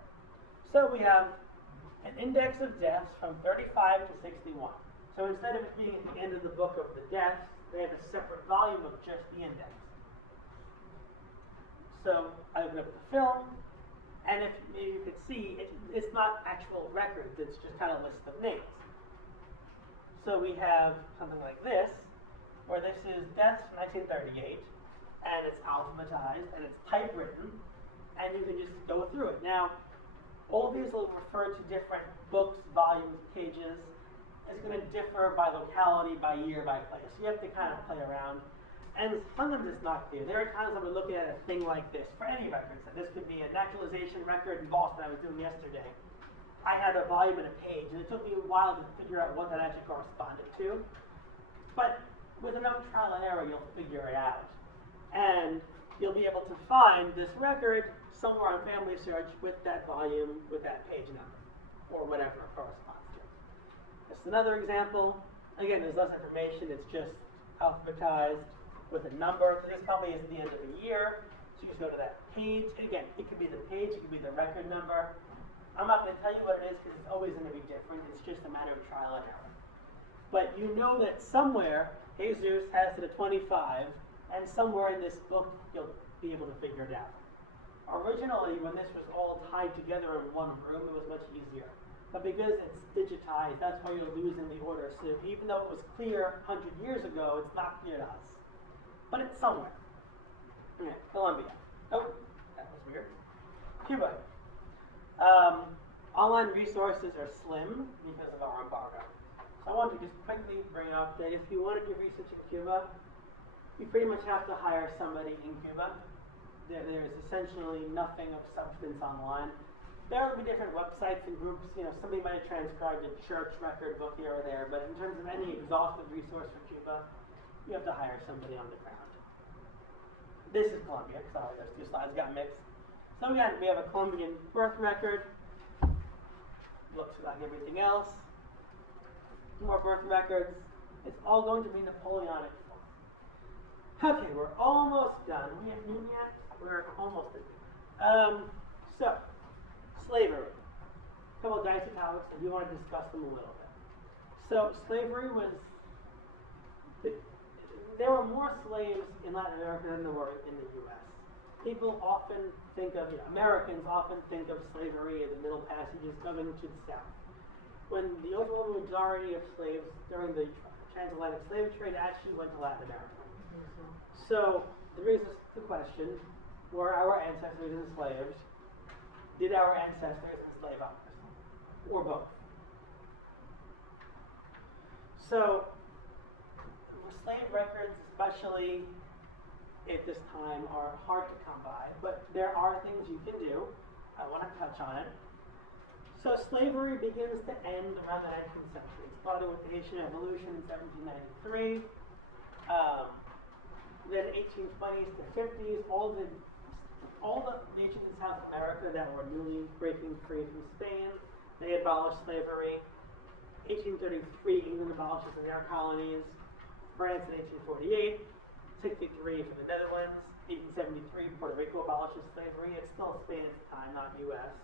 So we have an index of deaths from 35 to 61. So instead of it being at the end of the book of the deaths, they have a separate volume of just the index. So I open up the film, and if you could see, it's not actual records, it's just kind of a list of names. So we have something like this, where this is deaths from 1938, and it's alphabetized, and it's typewritten, and you can just go through it. Now, all these will refer to different books, volumes, pages. It's going to differ by locality, by year, by place. So you have to kind of play around. And sometimes it's not clear. There are times I'm looking at a thing like this for any records. And this could be a naturalization record in Boston I was doing yesterday. I had a volume and a page, and it took me a while to figure out what that actually corresponded to. But with enough trial and error, you'll figure it out. And you'll be able to find this record somewhere on Family Search with that volume, with that page number, or whatever it corresponds to. This is another example. Again, there's less information. It's just alphabetized with a number. So this probably is the end of the year. So you just go to that page. And again, it could be the page, it could be the record number. I'm not going to tell you what it is because it's always going to be different. It's just a matter of trial and error. But you know that somewhere Jesus has to the 25, and somewhere in this book you'll be able to figure it out. Originally, when this was all tied together in one room, it was much easier. But because it's digitized, that's why you're losing the order. So even though it was clear 100 years ago, it's not clear to us. But it's somewhere. Okay, Colombia. Oh, that was weird. Cuba. Online resources are slim because of our embargo. So I want to just quickly bring up that if you want to do research in Cuba, you pretty much have to hire somebody in Cuba. There is essentially nothing of substance online. There will be different websites and groups. You know, somebody might have transcribed a church record book here or there, but in terms of any exhaustive resource for Cuba, you have to hire somebody on the ground. This is Colombia. Sorry, those two slides got mixed. So again, we have a Colombian birth record. Looks like everything else. More birth records. It's all going to be Napoleonic. Okay, we're almost done. We haven't noon yet? We're almost done. So, slavery. A couple of dicey topics, and we want to discuss them a little bit. So, slavery was... There were more slaves in Latin America than there were in the U.S. People often think of, Americans often think of slavery as the Middle Passages going to the South. When the overwhelming majority of slaves during the transatlantic slave trade actually went to Latin America. So, there raises the question, were our ancestors enslaved? Did our ancestors enslave others? Or both? So, slave records, especially at this time, are hard to come by, but there are things you can do. I want to touch on it. So slavery begins to end around the 19th century. It started with the Haitian Revolution in 1793. Then 1820s to 50s, all the all the nations in South America that were newly breaking free from Spain, they abolished slavery. 1833, England abolishes their colonies. France in 1848, 63 for the Netherlands. 1873, Puerto Rico abolishes slavery. It's still Spain at the time, not U.S.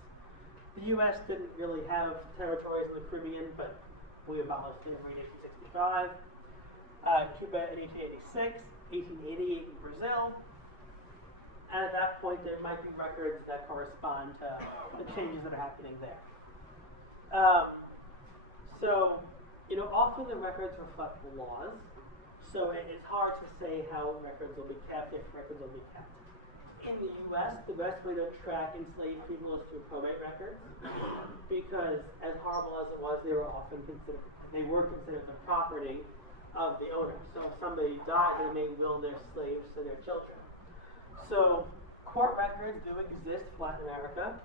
The U.S. didn't really have territories in the Caribbean, but we abolished slavery in 1865. Cuba in 1886, 1888 in Brazil. And at that point, there might be records that correspond to the changes that are happening there. So, often the records reflect the laws. So it's hard to say how records will be kept, if records will be kept. In the U.S., the best way to track enslaved people is through probate records, because as horrible as it was, they were considered the property of the owner. So if somebody died, they may will their slaves to their children. So court records do exist in Latin America.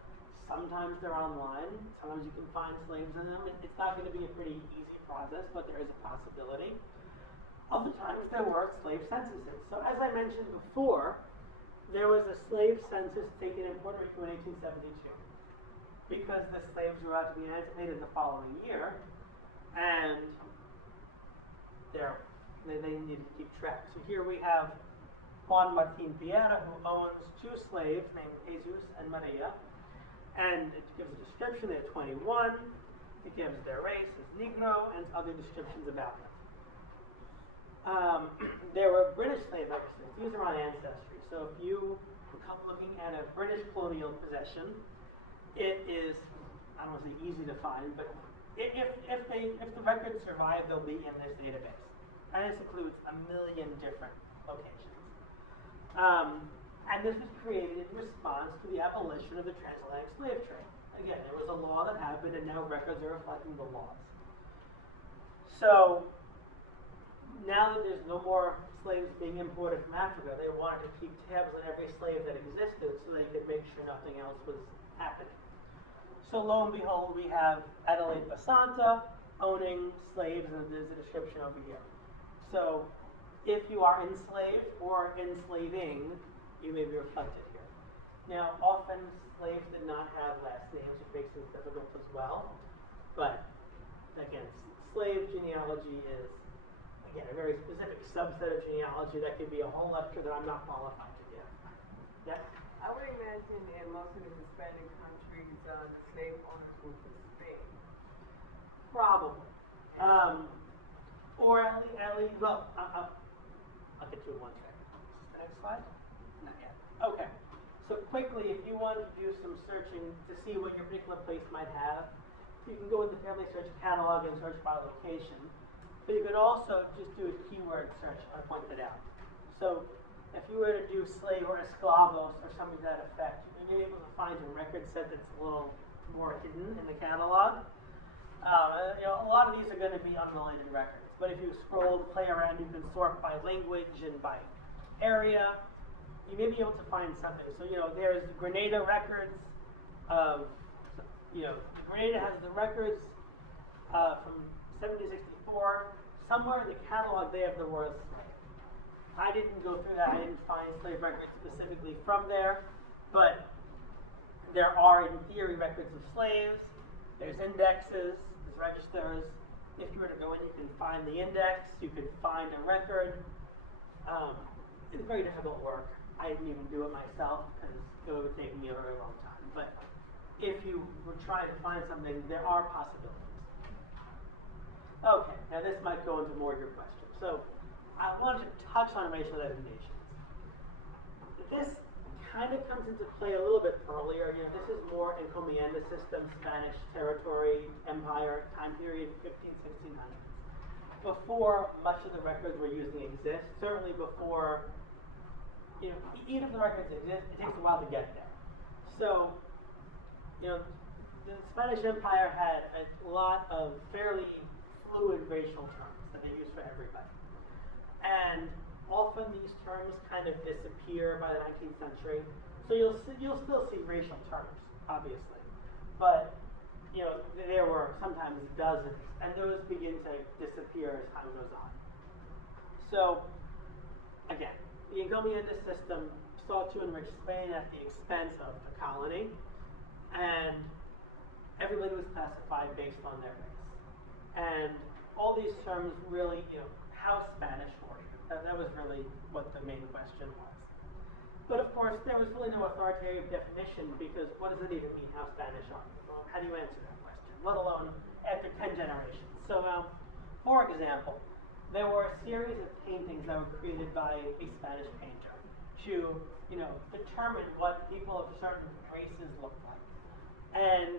Sometimes they're online. Sometimes you can find slaves in them. It's not going to be a pretty easy process, but there is a possibility. Other times there were slave censuses. So as I mentioned before, there was a slave census taken in Puerto Rico in 1872 because the slaves were about to be emancipated the following year, and they needed to keep track. So here we have Juan Martin Piera, who owns two slaves named Jesus and Maria, and it gives a description. They're 21. It gives their race as Negro and other descriptions about them. There were British slave records. These are on Ancestry. So if you come looking at a British colonial possession, it is, I don't want to say easy to find, but if the records survive, they'll be in this database. And this includes 1 million different locations. And this was created in response to the abolition of the transatlantic slave trade. Again, there was a law that happened, and now records are reflecting the laws. So now that there's no more slaves being imported from Africa, they wanted to keep tabs on every slave that existed so they could make sure nothing else was happening. So lo and behold, we have Adelaide Basanta owning slaves, and there's a description over here. So if you are enslaved or enslaving, you may be reflected here. Now, often slaves did not have last names, which makes things difficult as well. But again, slave genealogy is, again, a very specific subset of genealogy that could be a whole lecture that I'm not qualified to give. Yes? I would imagine in most of the Hispanic countries, the slave owners were from Spain. Probably. Or at least, well, I'll get to it one second. Next slide? Not yet. Okay. So quickly, if you want to do some searching to see what your particular place might have, you can go in the Family Search Catalog and search by location. But you can also just do a keyword search, I pointed out. So if you were to do slave or esclavos or something to that effect, you're going to be able to find a record set that's a little more hidden in the catalog. A lot of these are going to be unrelated records. But if you scroll, play around, you can sort by language and by area. You may be able to find something. So, there's Grenada records of, Grenada has the records from 1764. Somewhere in the catalog they have the word slave. I didn't go through that. I didn't find slave records specifically from there. But there are, in theory, records of slaves. There's indexes, there's registers. If you were to go in, you can find the index, you can find a record. It's very difficult work. I didn't even do it myself because it would take me a very long time. But if you were trying to find something, there are possibilities. Okay, now this might go into more of your questions. So I wanted to touch on racial designations. This kind of comes into play a little bit earlier. This is more encomienda system, Spanish territory, empire, time period, 1600s. Before much of the records we're using exist, certainly before, even if the records exist, it takes a while to get there. So, the Spanish Empire had a lot of fairly fluid racial terms that they used for everybody. And often these terms kind of disappear by the 19th century. So you'll still see racial terms, obviously. But, there were sometimes dozens, and those begin to disappear as time goes on. So, again, the encomienda system sought to enrich Spain at the expense of the colony, and everybody was classified based on their race. And all these terms really, how Spanish worked. That was really what the main question was. But of course, there was really no authoritative definition, because what does it even mean, how Spanish are you? Well, how do you answer that question, let alone after 10 generations? So, for example, there were a series of paintings that were created by a Spanish painter to, determine what people of certain races looked like. And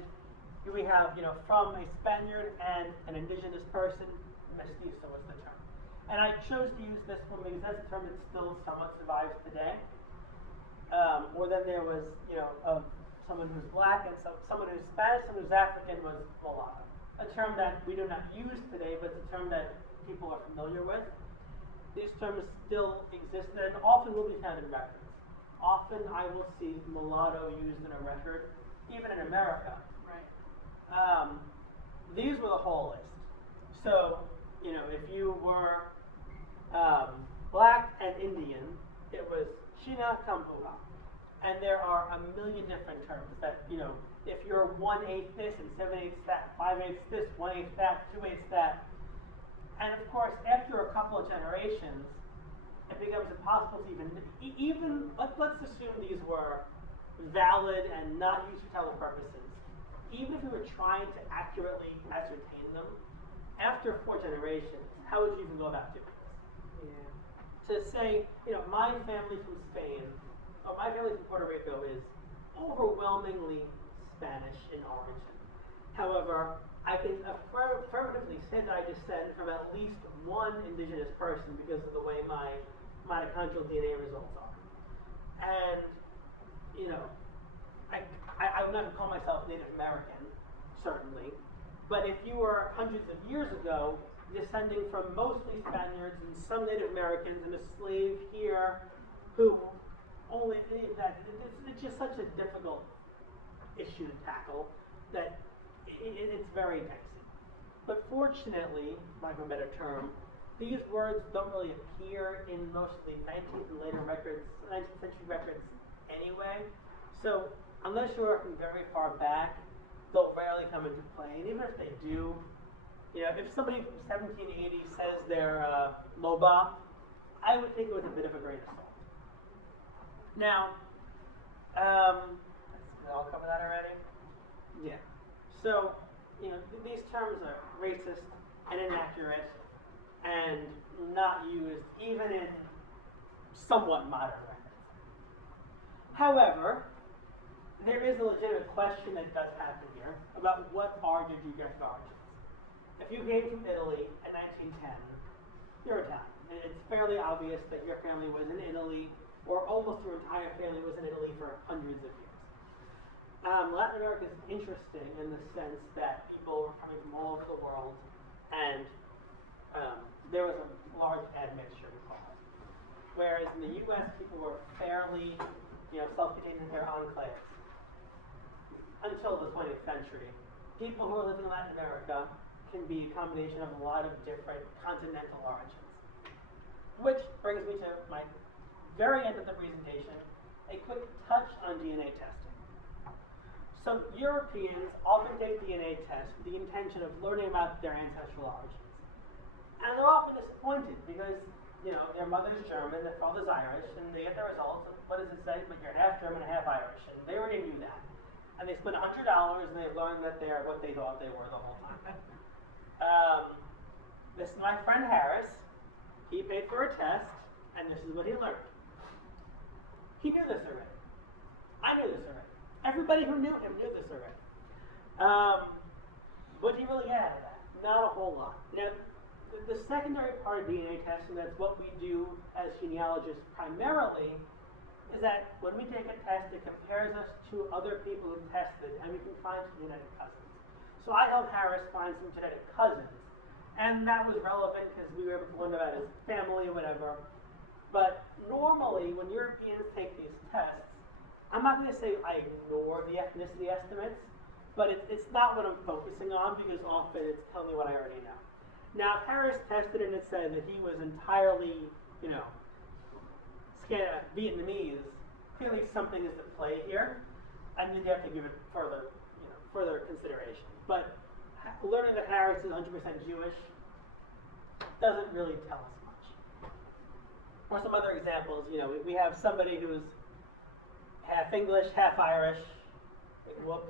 here we have, from a Spaniard and an indigenous person, mestizo was the term. And I chose to use this one because that's a term that still somewhat survives today. Or then there was, someone who's black and someone who's Spanish, someone who's African was mulatto. A term that we do not use today, but it's a term that people are familiar with. These terms still exist and often will be found in records. Often I will see mulatto used in a record, even in America. Right. These were the whole list. So, if you were black and Indian, it was China Kambua. And there are a million different terms that, if you're 1/8 this and 7/8 that, 5/8 this, 1/8 that, 2/8 that. And of course, after a couple of generations, it becomes impossible to let's assume these were valid and not used for telepurposes. Even if we were trying to accurately ascertain them, after 4 generations, how would you even go about doing this? Yeah. To say, my family from Spain, or my family from Puerto Rico is overwhelmingly Spanish in origin. However, I can affirmatively say that I descend from at least one indigenous person because of the way my mitochondrial DNA results are. And, I'm not going to call myself Native American, certainly, but if you were hundreds of years ago, descending from mostly Spaniards and some Native Americans and a slave here who only, it's just such a difficult issue to tackle that it's very dicey. But fortunately, lack of a better term, these words don't really appear in most of the 19th and later records, 19th century records anyway. So unless you're working very far back, they'll rarely come into play. And even if they do, if somebody from 1780 says they're Loba, I would think it was a bit of a great assault. Now, did I'll cover that already? Yeah. So, these terms are racist and inaccurate and not used even in somewhat modern records. However, there is a legitimate question that does happen here about what are your geographic origins. If you came from Italy in 1910, you're Italian. It's fairly obvious that your family was in Italy, or almost your entire family was in Italy for hundreds of years. Latin America is interesting in the sense that people were coming from all over the world, and there was a large admixture, we call it. Whereas in the U.S., people were fairly, self-contained in their enclaves. Until the 20th century, people who are living in Latin America can be a combination of a lot of different continental origins. Which brings me to my very end of the presentation, a quick touch on DNA testing. So Europeans often take DNA tests with the intention of learning about their ancestral origins. And they're often disappointed because, their mother's German, their father's Irish, and they get the results, and what does it say? But you're half German and half Irish, and they already knew that. And they spent $100 and they learned that they're what they thought they were the whole time. This is my friend Harris. He paid for a test, and this is what he learned. He knew this already. I knew this already. Everybody who knew him knew this already. What did he really get out of that? Not a whole lot. Now, the secondary part of DNA testing, that's what we do as genealogists primarily, is that when we take a test, it compares us to other people who tested, and we can find genetic cousins. So I helped Harris find some genetic cousins, and that was relevant because we were able to learn about his family or whatever. But normally, when Europeans take these tests, I'm not going to say I ignore the ethnicity estimates, but it's not what I'm focusing on because often it's telling me what I already know. Now, if Harris tested and it said that he was entirely, Vietnamese, clearly something is at play here, and you'd have to give it further consideration. But learning that Harris is 100% Jewish doesn't really tell us much. Or some other examples, we have somebody who's half English, half Irish. Whoop.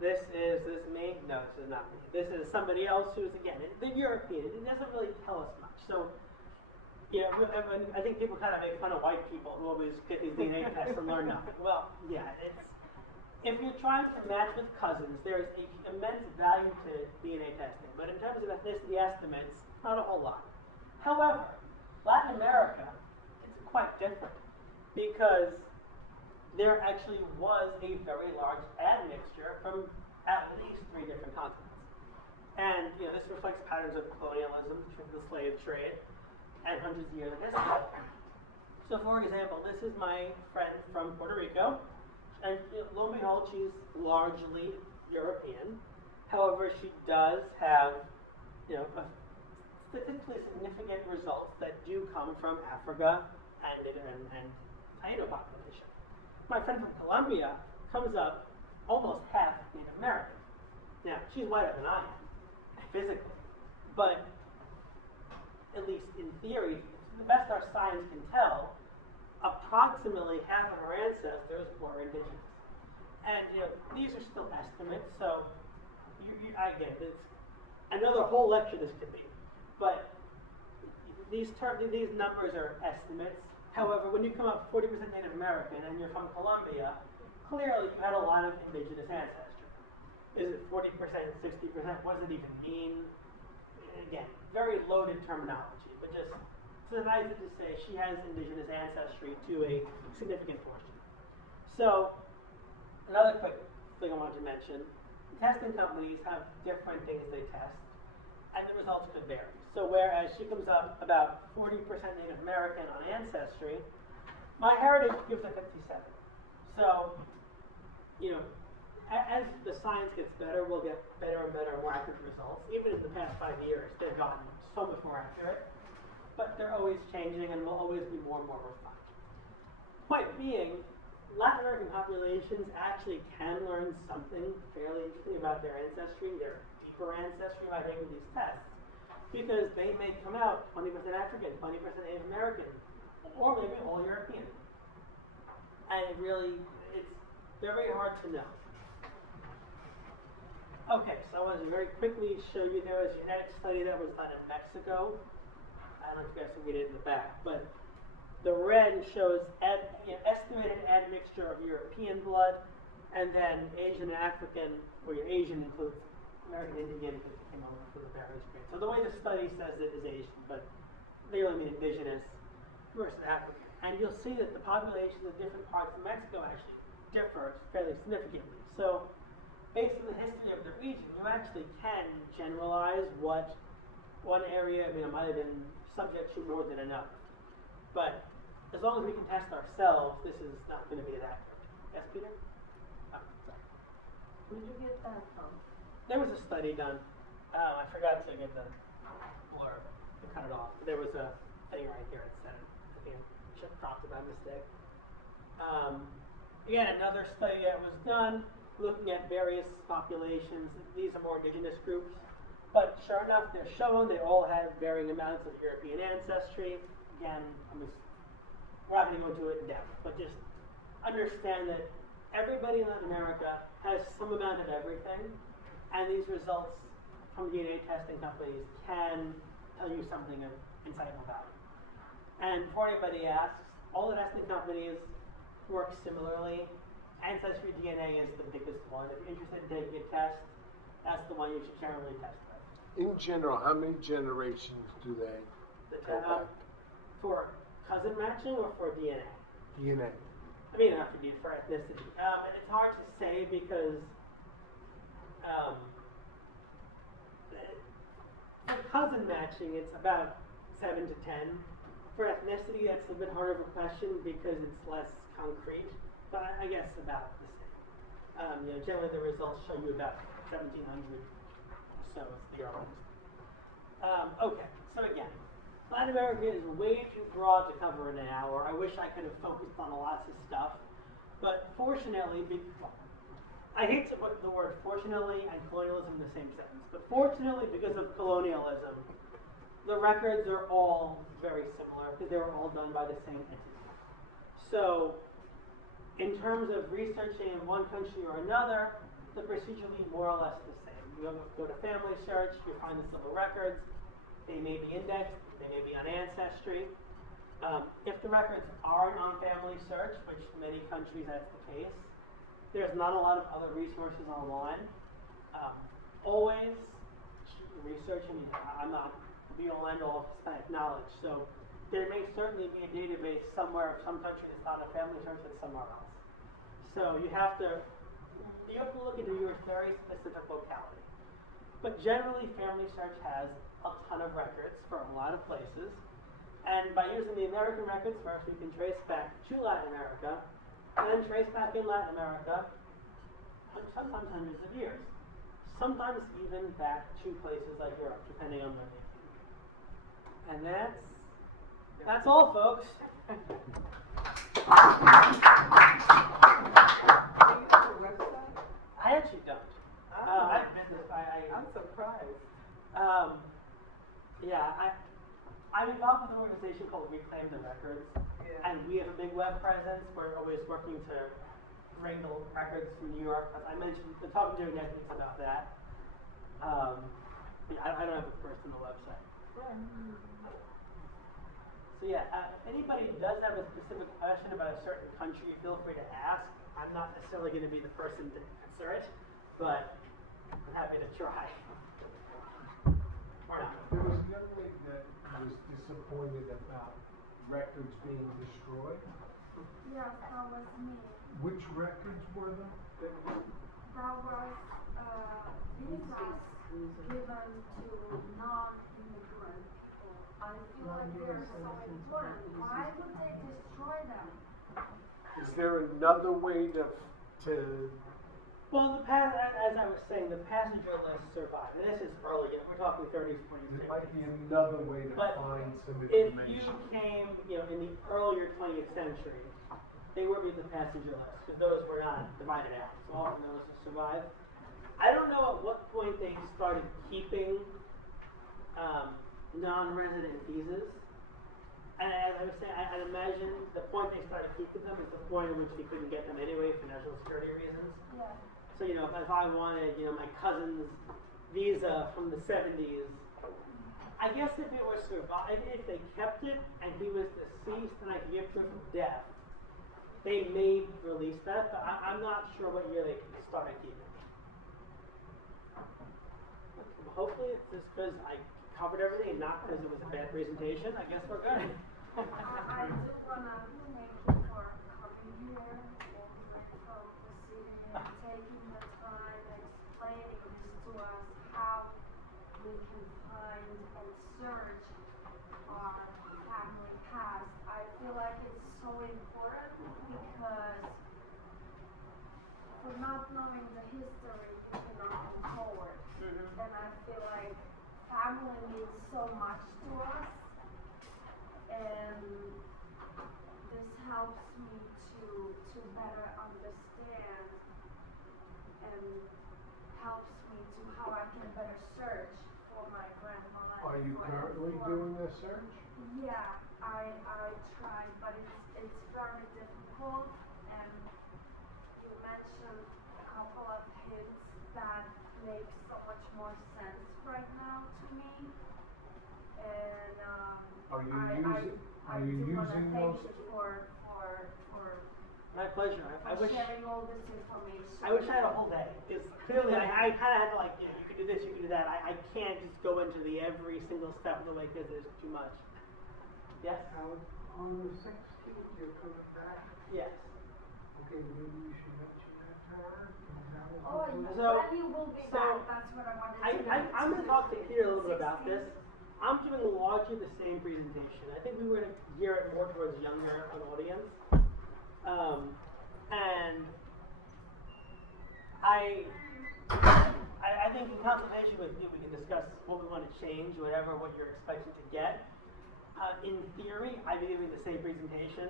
This is me? No, this is not me. This is somebody else who's, again, the European. It doesn't really tell us much. So, I think people kind of make fun of white people who always get these DNA tests and learn nothing. Well, yeah, if you're trying to match with cousins, there's immense value to DNA testing. But in terms of ethnicity estimates, not a whole lot. However, Latin America, it's quite different because there actually was a very large admixture from at least 3 different continents. And this reflects patterns of colonialism, the slave trade, and hundreds of years of history. So for example, this is my friend from Puerto Rico, and lo and behold, she's largely European. However, she does have, statistically significant results that do come from Africa and Taino population. My friend from Colombia comes up almost half Native American. Now, she's whiter than I am, physically, but at least in theory, to the best our science can tell, approximately half of her ancestors were indigenous. And these are still estimates, so I get it. It's another whole lecture this could be, but these numbers are estimates. However, when you come up 40% Native American and you're from Colombia, clearly you had a lot of indigenous ancestry. Is it 40%, 60%? What does it even mean? Again, very loaded terminology, but just suffice it to say she has indigenous ancestry to a significant portion. So, another quick thing I wanted to mention, testing companies have different things they test, and the results could vary. So whereas she comes up about 40% Native American on Ancestry, MyHeritage gives a 57. So, as the science gets better, we'll get better and better, more accurate results. Even in the past 5 years, they've gotten so much more accurate. But they're always changing and will always be more and more refined. Point being, Latin American populations actually can learn something fairly interesting about their ancestry, their deeper ancestry by taking these tests. Because they may come out 20% African, 20% Native American, or maybe all European. And it's very hard to know. Okay, so I want to very quickly show you there was a genetic study that was done in Mexico. I don't know if you guys can read it in the back, but the red shows estimated admixture of European blood, and then Asian and African, where your Asian includes American Indian because it came over for the various grades. So the way the study says it is Asian, but they really mean indigenous versus African. And you'll see that the populations of different parts of Mexico actually differ fairly significantly. So based on the history of the region, you actually can generalize what one area, it might have been subject to more than another. But as long as we can test ourselves, this is not going to be that accurate. Yes, Peter? Oh, sorry. Where did you get that from? There was a study done. I forgot to get the blurb to cut it off. But there was a thing right here that said it. I think I should have dropped it by mistake. Again, another study that was done looking at various populations. These are more indigenous groups. But sure enough, they're shown they all have varying amounts of European ancestry. Again, we're not going to go into it in depth, but just understand that everybody in Latin America has some amount of everything, and these results from DNA testing companies can tell you something of insightful value. And before anybody asks, all the testing companies work similarly. Ancestry DNA is the biggest one. If you're interested in taking a test, that's the one you should generally test with. In general, how many generations do they go back? For cousin matching or for DNA? DNA. For ethnicity. And it's hard to say because for cousin matching, it's about 7 to 10. For ethnicity, that's a bit harder of a question because it's less concrete, but I guess about the same. Generally the results show you about 1,700 or so is the earliest. Okay, so again, Latin America is way too broad to cover in an hour. I wish I could have focused on lots of stuff. But fortunately, I hate to put the word fortunately and colonialism in the same sentence, but fortunately because of colonialism, the records are all very similar because they were all done by the same entity. So, in terms of researching in one country or another, the procedure will be more or less the same. You go to family search, you find the civil records, they may be indexed, they may be on Ancestry. If the records aren't on family search, which in many countries that's the case, there's not a lot of other resources online. Always research, I mean, I'm not the be-all end-all of Hispanic knowledge, so there may certainly be a database somewhere of some country that's not a family search that's somewhere else. So you have to look into your very specific locality. But generally, family search has a ton of records from a lot of places. And by using the American records first, we can trace back to Latin America, and then trace back in Latin America, sometimes hundreds of years. Sometimes even back to places like Europe, depending on where they came. And that's all, folks. Do you have a website? I actually don't. I have business. I'm surprised. I'm involved with an organization called Reclaim the Records, Yeah. and we have a big web presence. We're always working to bring the records from New York. As I mentioned, we're talking to next week about that. I don't have a personal website. So yeah, if anybody does have a specific question about a certain country, feel free to ask. I'm not necessarily going to be the person to answer it, but I'm happy to try. Or not. There was a young lady that was disappointed about records being destroyed. Yes, that was me. Which records were them? That was visas given to non-immigrants. I feel like they're so important. Why would they destroy them? Is there another way to Well, as I was saying, the passenger list survived. And this is early, we're talking 30s, 40s, there 50s. might be another way to But find some If you information? came, in the earlier 20th century, they would be the passenger list, because those were not divided out. So all of those will survive. I don't know at what point they started keeping non-resident visas. And as I was saying, I'd imagine the point they started keeping them is the point at which they couldn't get them anyway for national security reasons. Yeah. So, if I wanted, my cousin's visa from the 70s, I guess if it was surviving, if they kept it and he was deceased and I could give proof of death, they may release that, but I'm not sure what year they started keeping it. Hopefully it's just because I covered everything and not because it was a bad presentation. I guess we're good. I do wanna thank you for coming here and from the city and taking the time and explaining this to us, how we can find and search our family past. I feel like it's so important because for not knowing the history, you cannot move forward. And I feel like family means so much to us, and this helps me to better understand and helps me to how I can better search for my grandma. Are you currently doing a search? Yeah, I tried, but it's very difficult, and you mentioned a couple of hints that make so much more sense right now to me, and Are you I using do wanna thank those? you for My pleasure. I wish sharing all this information. I wish I had a whole day, because clearly I kind of had to you could do this, you could do that. I can't just go into every single step of the way because there's too much. Yes? On the 16th, you're coming back. Yes. Okay, maybe you should mention that to her. Oh, So- when you will be so back, that's what I wanted to know. I'm going to talk to Peter a little bit about this. I'm doing largely the same presentation. I think we were going to gear it more towards younger an audience. And I think in consultation with you, we can discuss what we want to change, what you're expected to get. In theory, I'd be giving the same presentation,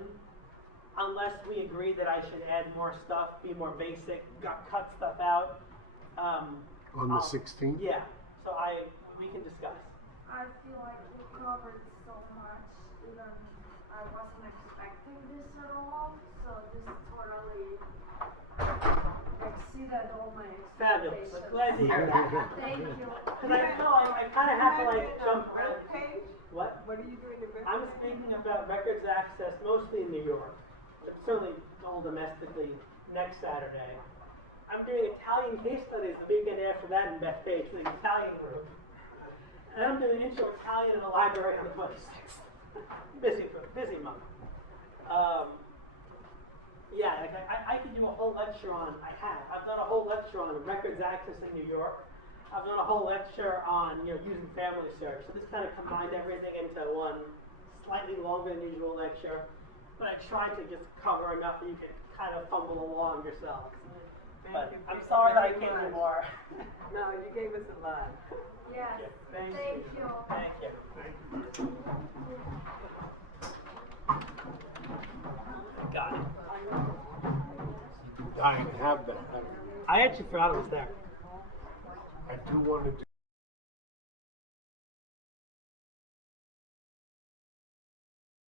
unless we agree that I should add more stuff, be more basic, cut stuff out. On the 16th? Yeah, so we can discuss. I feel like we covered so much, even I wasn't expecting this at all, so this totally exceeded all my Fabulous, expectations. I'm glad to hear that. Thank you. Because I kind of have to like jump around. Webpage? What? What are you doing in the I'm speaking about records access mostly in New York, but certainly all domestically next Saturday. I'm doing Italian case studies the weekend after that in Bethpage for the Italian group. And I'm doing intro Italian in the library on the 26th. busy month. Yeah, like I could do a whole lecture on, I've done a whole lecture on records access in New York. I've done a whole lecture on, using family search. So this kind of combined everything into one slightly longer than usual lecture. But I tried to just cover enough that you could kind of fumble along yourselves. But I'm sorry that I can't do more. No, you gave us a lot. Yes, Thank thank you. Thank you. Got it. I have that. I actually forgot it was there. I do want to do